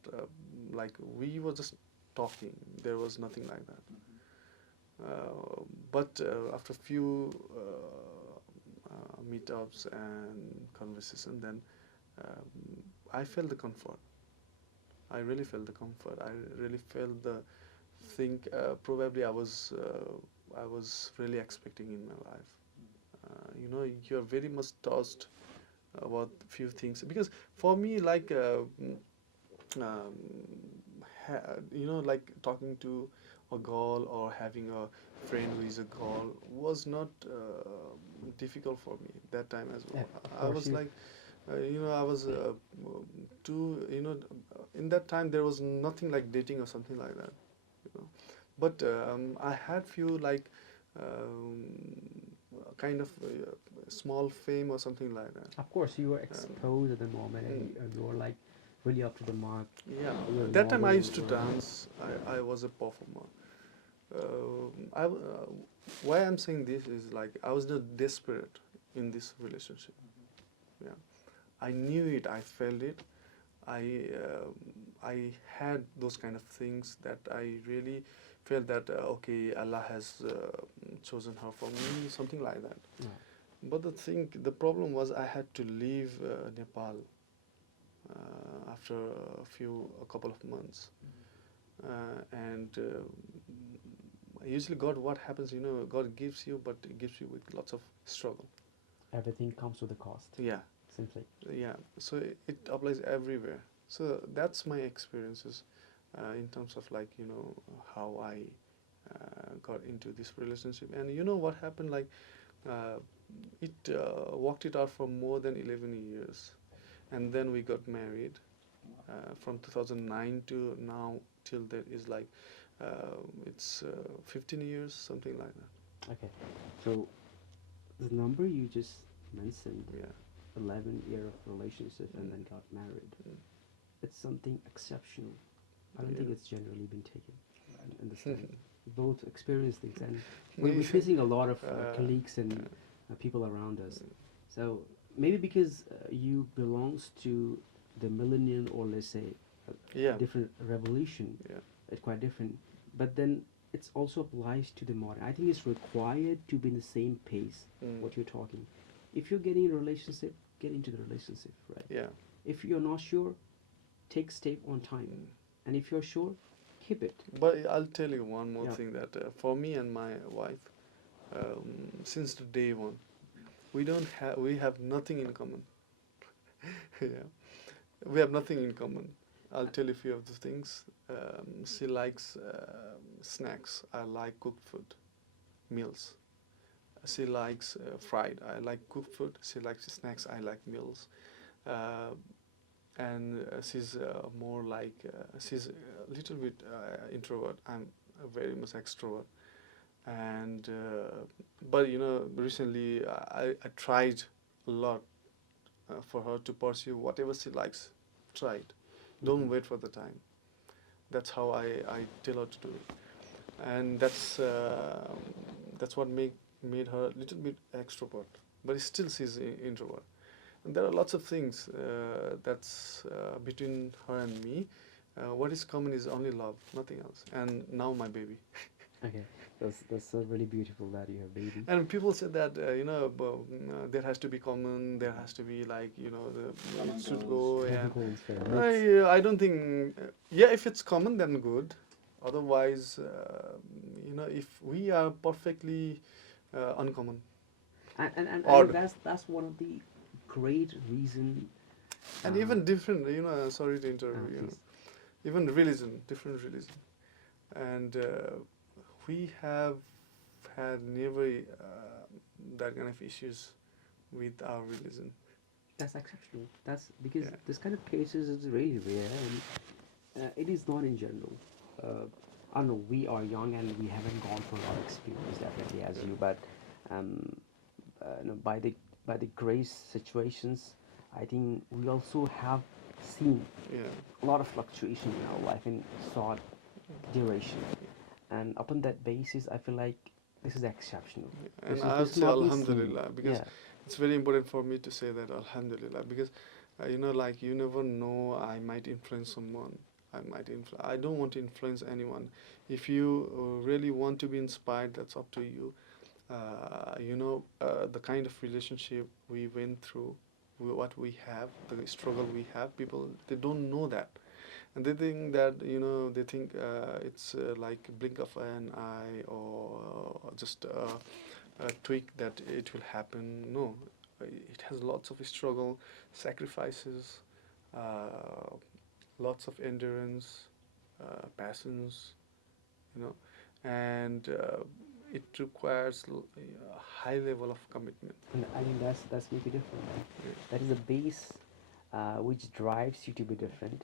like we were just talking. There was nothing like that. But after few meetups and conversation, then I felt the comfort. I really felt the comfort. I really felt the thing. Probably I was really expecting in my life. You know, you're very much touched about few things because for me, like you know, like talking to a girl or having a friend who is a girl was not difficult for me that time as Yeah, well. of I course was you. like, you know, I was too, you know, in that time there was nothing like dating or something like that, you know. But I had few like um, kind of small fame or something like that. Of course, you were Um, exposed at the moment, and you were like really up to the mark. yeah, You were that time I modeling. used to dance. I was a performer. Why I'm saying this is like I was not desperate in this relationship. Yeah, I knew it. I felt it. I had those kind of things that I really felt that okay, Allah has chosen her for me, something like that. Yeah. But the problem was I had to leave Nepal after a couple of months, and usually God, what happens, you know, God gives you, but He gives you with lots of struggle. Everything comes with a cost, Yeah, simply. yeah. So it applies everywhere. So that's my experiences in terms of like, you know, how I got into this relationship. And you know what happened? Like uh, it walked it out for more than 11 years, and then we got married. From 2009 to now till that is like it's 15 years, something like that. Okay, so the number you just mentioned, Yeah. 11 year of relationship and Mm. then got married, Mm. it's something exceptional. I don't think Yeah. it's generally been taken in this time. Both experience things, and we're Yeah. facing a lot of Uh, colleagues and people around us. So maybe because you belongs to the millennial, or let's say yeah. different revolution, Yeah. it's quite different. But then it's also applies to the modern. I think it's required to be in the same pace. Mm. What you're talking. If you're getting in a relationship, get into the relationship, right? Yeah. If you're not sure, take step on time, Mm. and if you're sure, keep it. But I'll tell you one more Yeah. thing that for me and my wife, since the day one, we have nothing in common. Yeah, we have nothing in common. I'll tell you a few of the things. She likes snacks. I like cooked food, meals. She likes fried. I like cooked food. She likes snacks. I like meals. Uh, and she's more like she's a little bit introvert. I'm very much extrovert. And but you know, recently I tried a lot for her to pursue whatever she likes. Try it. Don't wait for the time. That's how I tell her to do it, and that's what made her a little bit extrovert, but still she's introvert. And there are lots of things that's between her and me. What is common is only love, nothing else. And now my baby. Okay, that's really beautiful that you have baby. And people said that you know there has to be common, there has to be like you know it should go. And Common fair. I don't think. Yeah, if it's common, then good. Otherwise, you know, if we are perfectly uncommon, And I think odd, that's one of the great reason. and even different, you know, sorry to interrupt, you know, Please. even religion, different religion, and we have had never that kind of issues with our religion. That's exceptional. That's because Yeah. this kind of cases is really rare, and it is not in general. I don't know. We are young and we haven't gone through a lot of experience definitely as you, but you know, by the grace situations, I think we also have seen Yeah. a lot of fluctuation in our life in short duration, and upon that basis, I feel like This is exceptional. And This I'll is say not be seen. Alhamdulillah, because Yeah. it's very important for me to say that Alhamdulillah, because you know, like, you never know, I might influence someone. I don't want to influence anyone. If you really want to be inspired, that's up to you. You know, the kind of relationship we went through, what we have, the struggle we have, people, they don't know that. And they think that, you know, they think it's like a blink of an eye, or just a tweak that it will happen. No, it has lots of struggle, sacrifices, uh, lots of endurance, patience, you know, and it requires a high level of commitment. And I think that's make you different. Right? Yeah. That is the base which drives you to be different,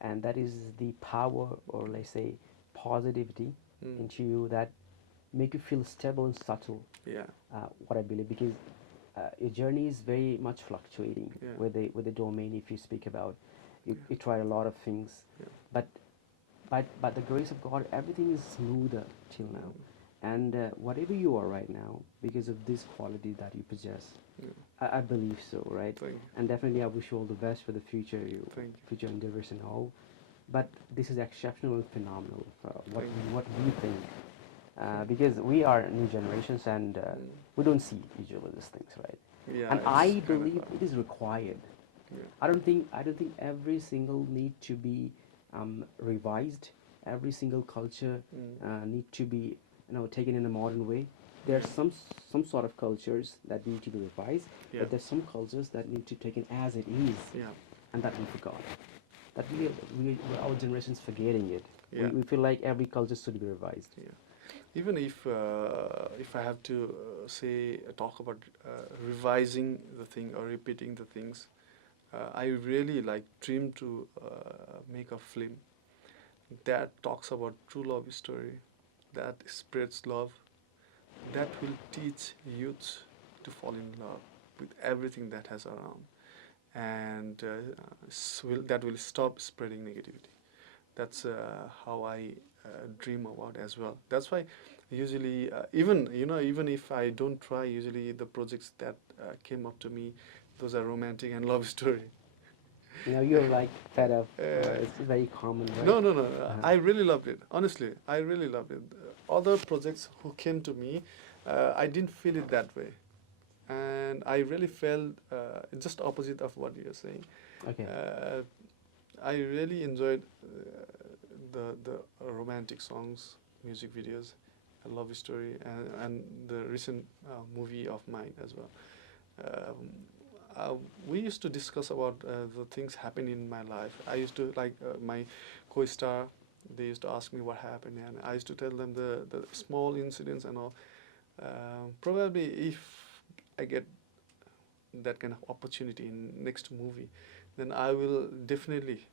and that is the power, or let's say positivity, Mm. into you that make you feel stable and subtle. Yeah, What I believe, because your journey is very much fluctuating Yeah. with the domain. If you speak about, you, Yeah. you try a lot of things, Yeah. but by the grace of God, everything is smoother till now. And whatever you are right now, because of this quality that you possess, Yeah. I believe so, right? Thank you. And definitely, I wish you all the best for the future, Thank you. future endeavors and all. But this is exceptional and phenomenal. Thank you. What we think, because we are new generations, and we don't see usually these things, right? Yeah, And it's I kind of believe hard. it is required. Yeah. I don't think every single need to be revised. Every single culture need to be, taken in a modern way. There are some sort of cultures that need to be revised, Yeah. but there's some cultures that need to be taken as it is, Yeah. and that we forgot. That our generation's forgetting it. Yeah. We feel like every culture should be revised. Yeah. Even if I have to talk about revising the thing or repeating the things, I really like dream to make a film that talks about true love story, that spreads love, that will teach youth to fall in love with everything that has around, and that will stop spreading negativity. That's how I dream about as well. That's why usually, even if I don't try, usually the projects that came up to me, those are romantic and love story. You're like fed up. Uh, It's very common, right? No, no, no. I really loved it. Honestly, I really loved it. Other projects who came to me, I didn't feel it that way, and I really felt just opposite of what you're saying. Okay. I really enjoyed the romantic songs, music videos, a love story, and the recent movie of mine as well. We used to discuss about the things happening in my life. I used to like my co-star. They used to ask me what happened, and I used to tell them the small incidents and all. Probably if I get that kind of opportunity in next movie, then I will definitely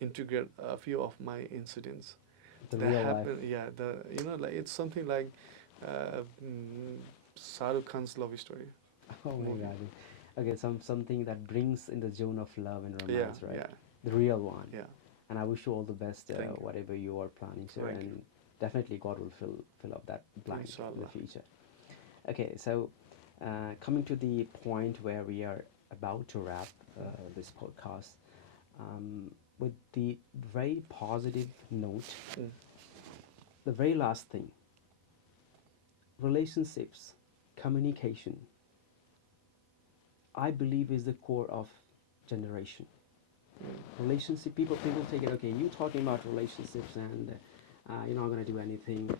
integrate a few of my incidents The that real life. happen. Yeah, like it's something like Shahrukh Khan's love story. Oh my movie. God. Okay, something that brings in the zone of love and Yeah, romance, right? yeah, The real one. yeah. And I wish you all the best, Thank you. whatever you are planning, sir. Thank you. And definitely God will fill up that blank in Inshallah. the future. Okay, so coming to the point where we are about to wrap this podcast, with the very positive note, Mm. the very last thing, relationships, communication, I believe is the core of generation. Relationship, people take it, okay, you talking about relationships, and you're not going to do anything.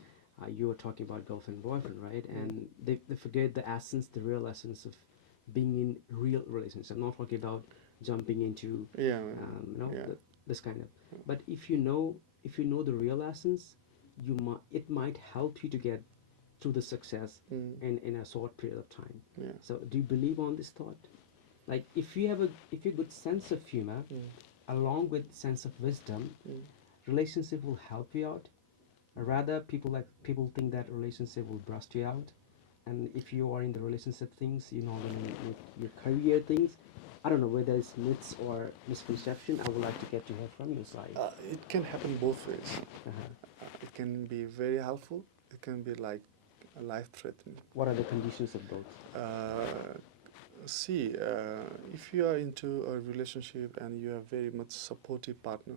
You're talking about girlfriend, boyfriend, right? And they forget the essence, the real essence of being in real relationships. I'm not talking about jumping into Yeah, yeah. this kind of. But if you know the real essence, it might help you to get to the success in a short period of time. Yeah. So do you believe on this thought? Like if you have a good sense of humor, along with sense of wisdom, relationship will help you out. Rather, people think that relationship will burst you out, and if you are in the relationship things, you're not gonna make your career things. I don't know whether it's myths or misconception. I would like to get to hear from your side. It can happen both ways. Uh-huh. It can be very helpful. It can be like life-threatening. What are the conditions of those? See, if you are into a relationship and you have very much supportive partner,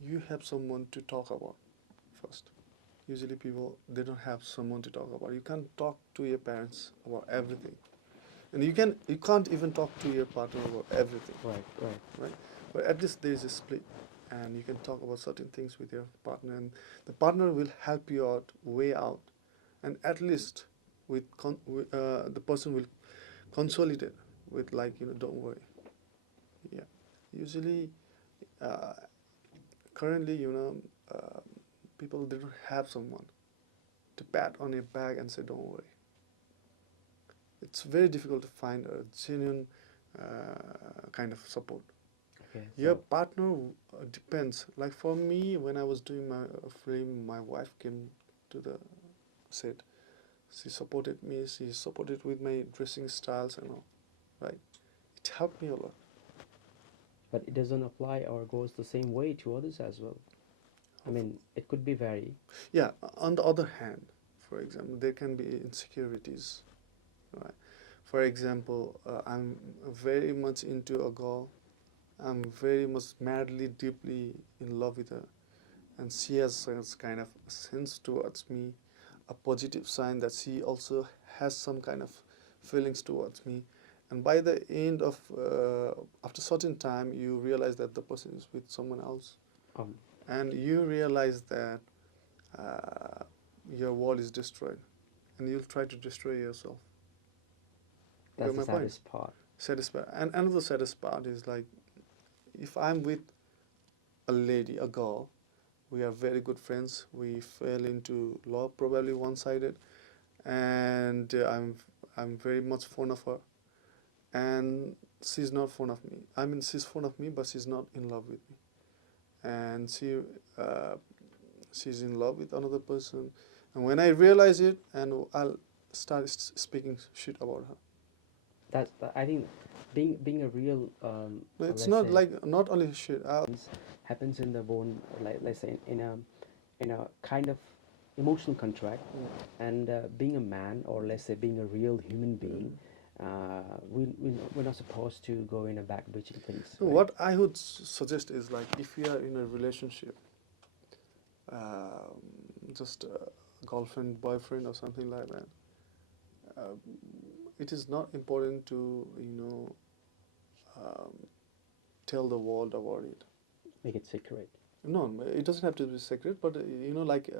you have someone to talk about first. Usually people, they don't have someone to talk about. You can't talk to your parents about everything. And you can't even talk to your partner about everything. Right? But at least there is a split, and you can talk about certain things with your partner, and the partner will help you out, way out, and at least the person will consolidate with, like, don't worry. Yeah. Usually, currently, people, they don't have someone to pat on your back and say, don't worry. It's very difficult to find a genuine kind of support. Okay, Your partner depends. Like for me, when I was doing my film, my wife came to the set. She supported me. She supported with my dressing styles and all. Right? It helped me a lot. but it doesn't apply or goes the same way to others as well. I mean, it could be very. Yeah. On the other hand, for example, there can be insecurities. Right? For example, I'm very much into a girl. I'm very much madly, deeply in love with her, and she has some kind of sense towards me, a positive sign that she also has some kind of feelings towards me. And by the end of, after certain time, you realize that the person is with someone else, and you realize that your world is destroyed, and you'll try to destroy yourself. That's the saddest part. Saddest part. And another saddest part is, like, if I'm with a lady, a girl, we are very good friends, we fell into love, probably one-sided, and I'm very much fond of her, and she's not fond of me. I mean, she's fond of me, but she's not in love with me, and she's in love with another person, and when I realize it, and I'll start speaking shit about her. I think being a real No, it's not like, not only shit. Happens in the bone, like, let's say in a kind of emotional contract, and being a man, or let's say being a real human being, we're not supposed to go in a backbitching things. So right? what I would suggest is, like, if you are in a relationship, just a girlfriend, boyfriend, or something like that, it is not important to tell the world about it. Make it secret. No, it doesn't have to be secret, but like,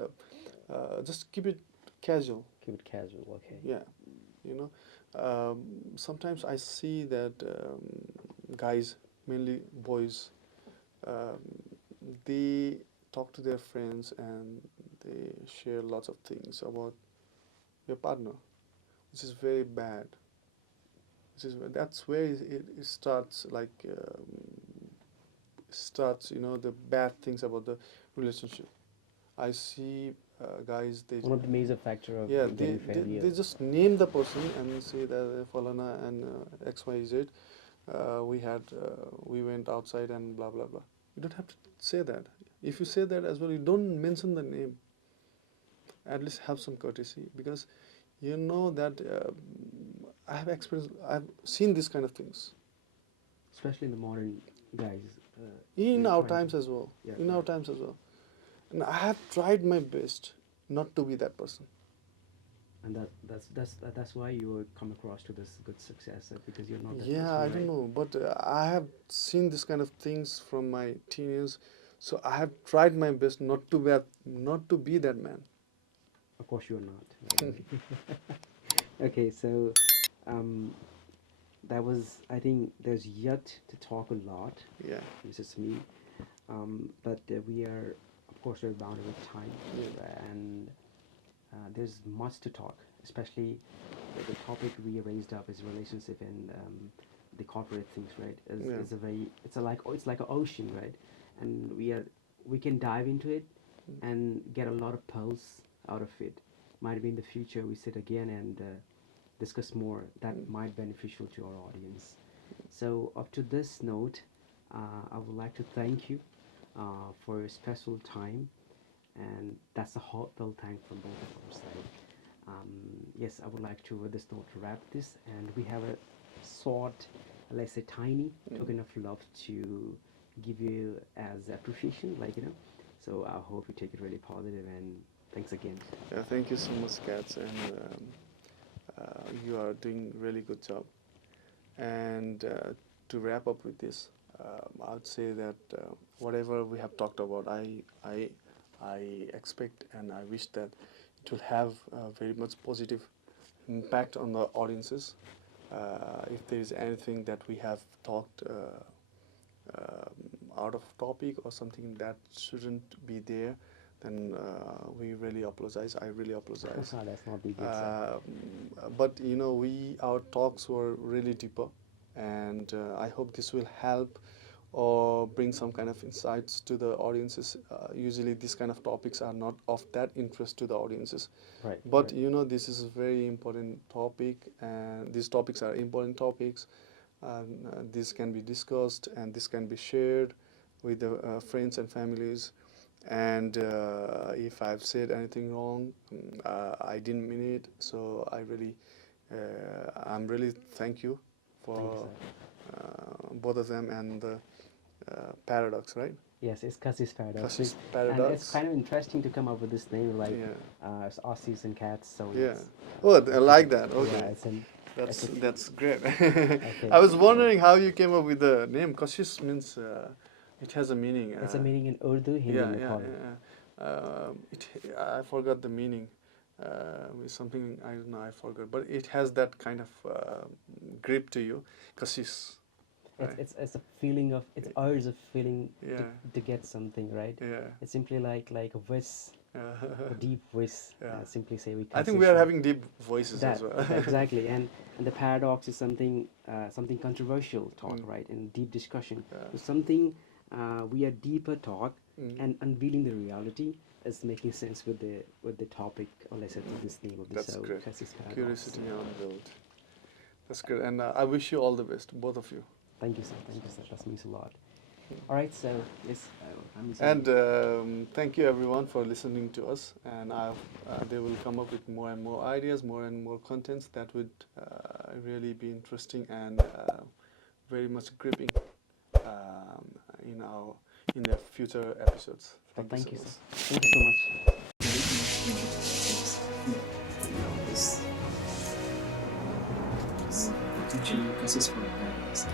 just keep it casual. Keep it casual. Okay. Yeah, sometimes I see that guys, mainly boys, they talk to their friends and they share lots of things about your partner, which is very bad. That's where it starts, like, the bad things about the relationship. I see guys, they One of the major factor of yeah, getting failure. they just name the person and say that Falana and XYZ, we went outside and blah blah blah. You don't have to say that. If you say that as well, you don't mention the name. At least have some courtesy, because you know that I've seen these kind of things. Especially in the modern guys. In our times as well. Yeah, In our times as well. And I have tried my best not to be that person. And that's why you come across to this good success, because you're not that Yeah, person, I right? don't know, but I have seen this kind of things from my teen years, so I have tried my best not to be that man. Of course you're not. Right? Okay, so that was, I think there's yet to talk a lot. Yeah. This is me. But we are, of course, we're bounded with time, and there's much to talk, especially the topic we raised up is relationship and the corporate things, right? It's like an ocean, right? And we can dive into it and get a lot of pearls out of it. Might be in the future we sit again and discuss more that might beneficial to our audience. So up to this note, I would like to thank you for your special time and that's a heartfelt thank from both of our side. Yes, I would like to, with this note, wrap this, and we have a short, let's say tiny token of love to give you as appreciation, so I hope you take it really positive, and thanks again. Yeah, thank you so much, Cats, and you are doing really good job. And to wrap up with this, I would say that whatever we have talked about, I expect and I wish that it will have very much positive impact on the audiences. If there is anything that we have talked out of topic or something that shouldn't be there, then we really apologize. I really apologize. That's not big deal. But our talks were really deeper, and I hope this will help or bring some kind of insights to the audiences. Usually these kind of topics are not of that interest to the audiences. Right. But this is a very important topic, and these topics are important topics. This can be discussed and this can be shared with the friends and families. And if I've said anything wrong, I didn't mean it. So I'm really thank you for both of them and the Paradox, right? Yes, it's Kashish Paradox. Kashish Paradox. And it's kind of interesting to come up with this name, it's Aussies and cats. So yeah. Oh, I like that. Okay. Yeah, that's great. Okay. I was wondering how you came up with the name. Kashish means it has a meaning. It's a meaning in Urdu, Hindi, Nepali. I forgot the meaning. Something I don't know. I forgot, but it has that kind of grip to you, Kashish. Right. It's a feeling of, it's urge of feeling Yeah. to get something, right? Yeah. It's simply like a voice, a deep voice. Yeah. Simply say we. I think we are having deep voices as well. Exactly, and the paradox is something controversial talk, right? And deep discussion. Yeah. So something we are deeper talk and unveiling the reality is making sense with the topic, or let's say this name of the That's show. great. Kashish Paradox. Curiosity unveiled. That's good, and I wish you all the best, both of you. Thank you, sir. Thank you, sir. That means a lot. All right, so yes, thank you everyone for listening to us, and they will come up with more and more ideas, more and more contents that would really be interesting and very much gripping in the future episodes. Thank you, so sir. much. Thank you so much. Kashish Paradox.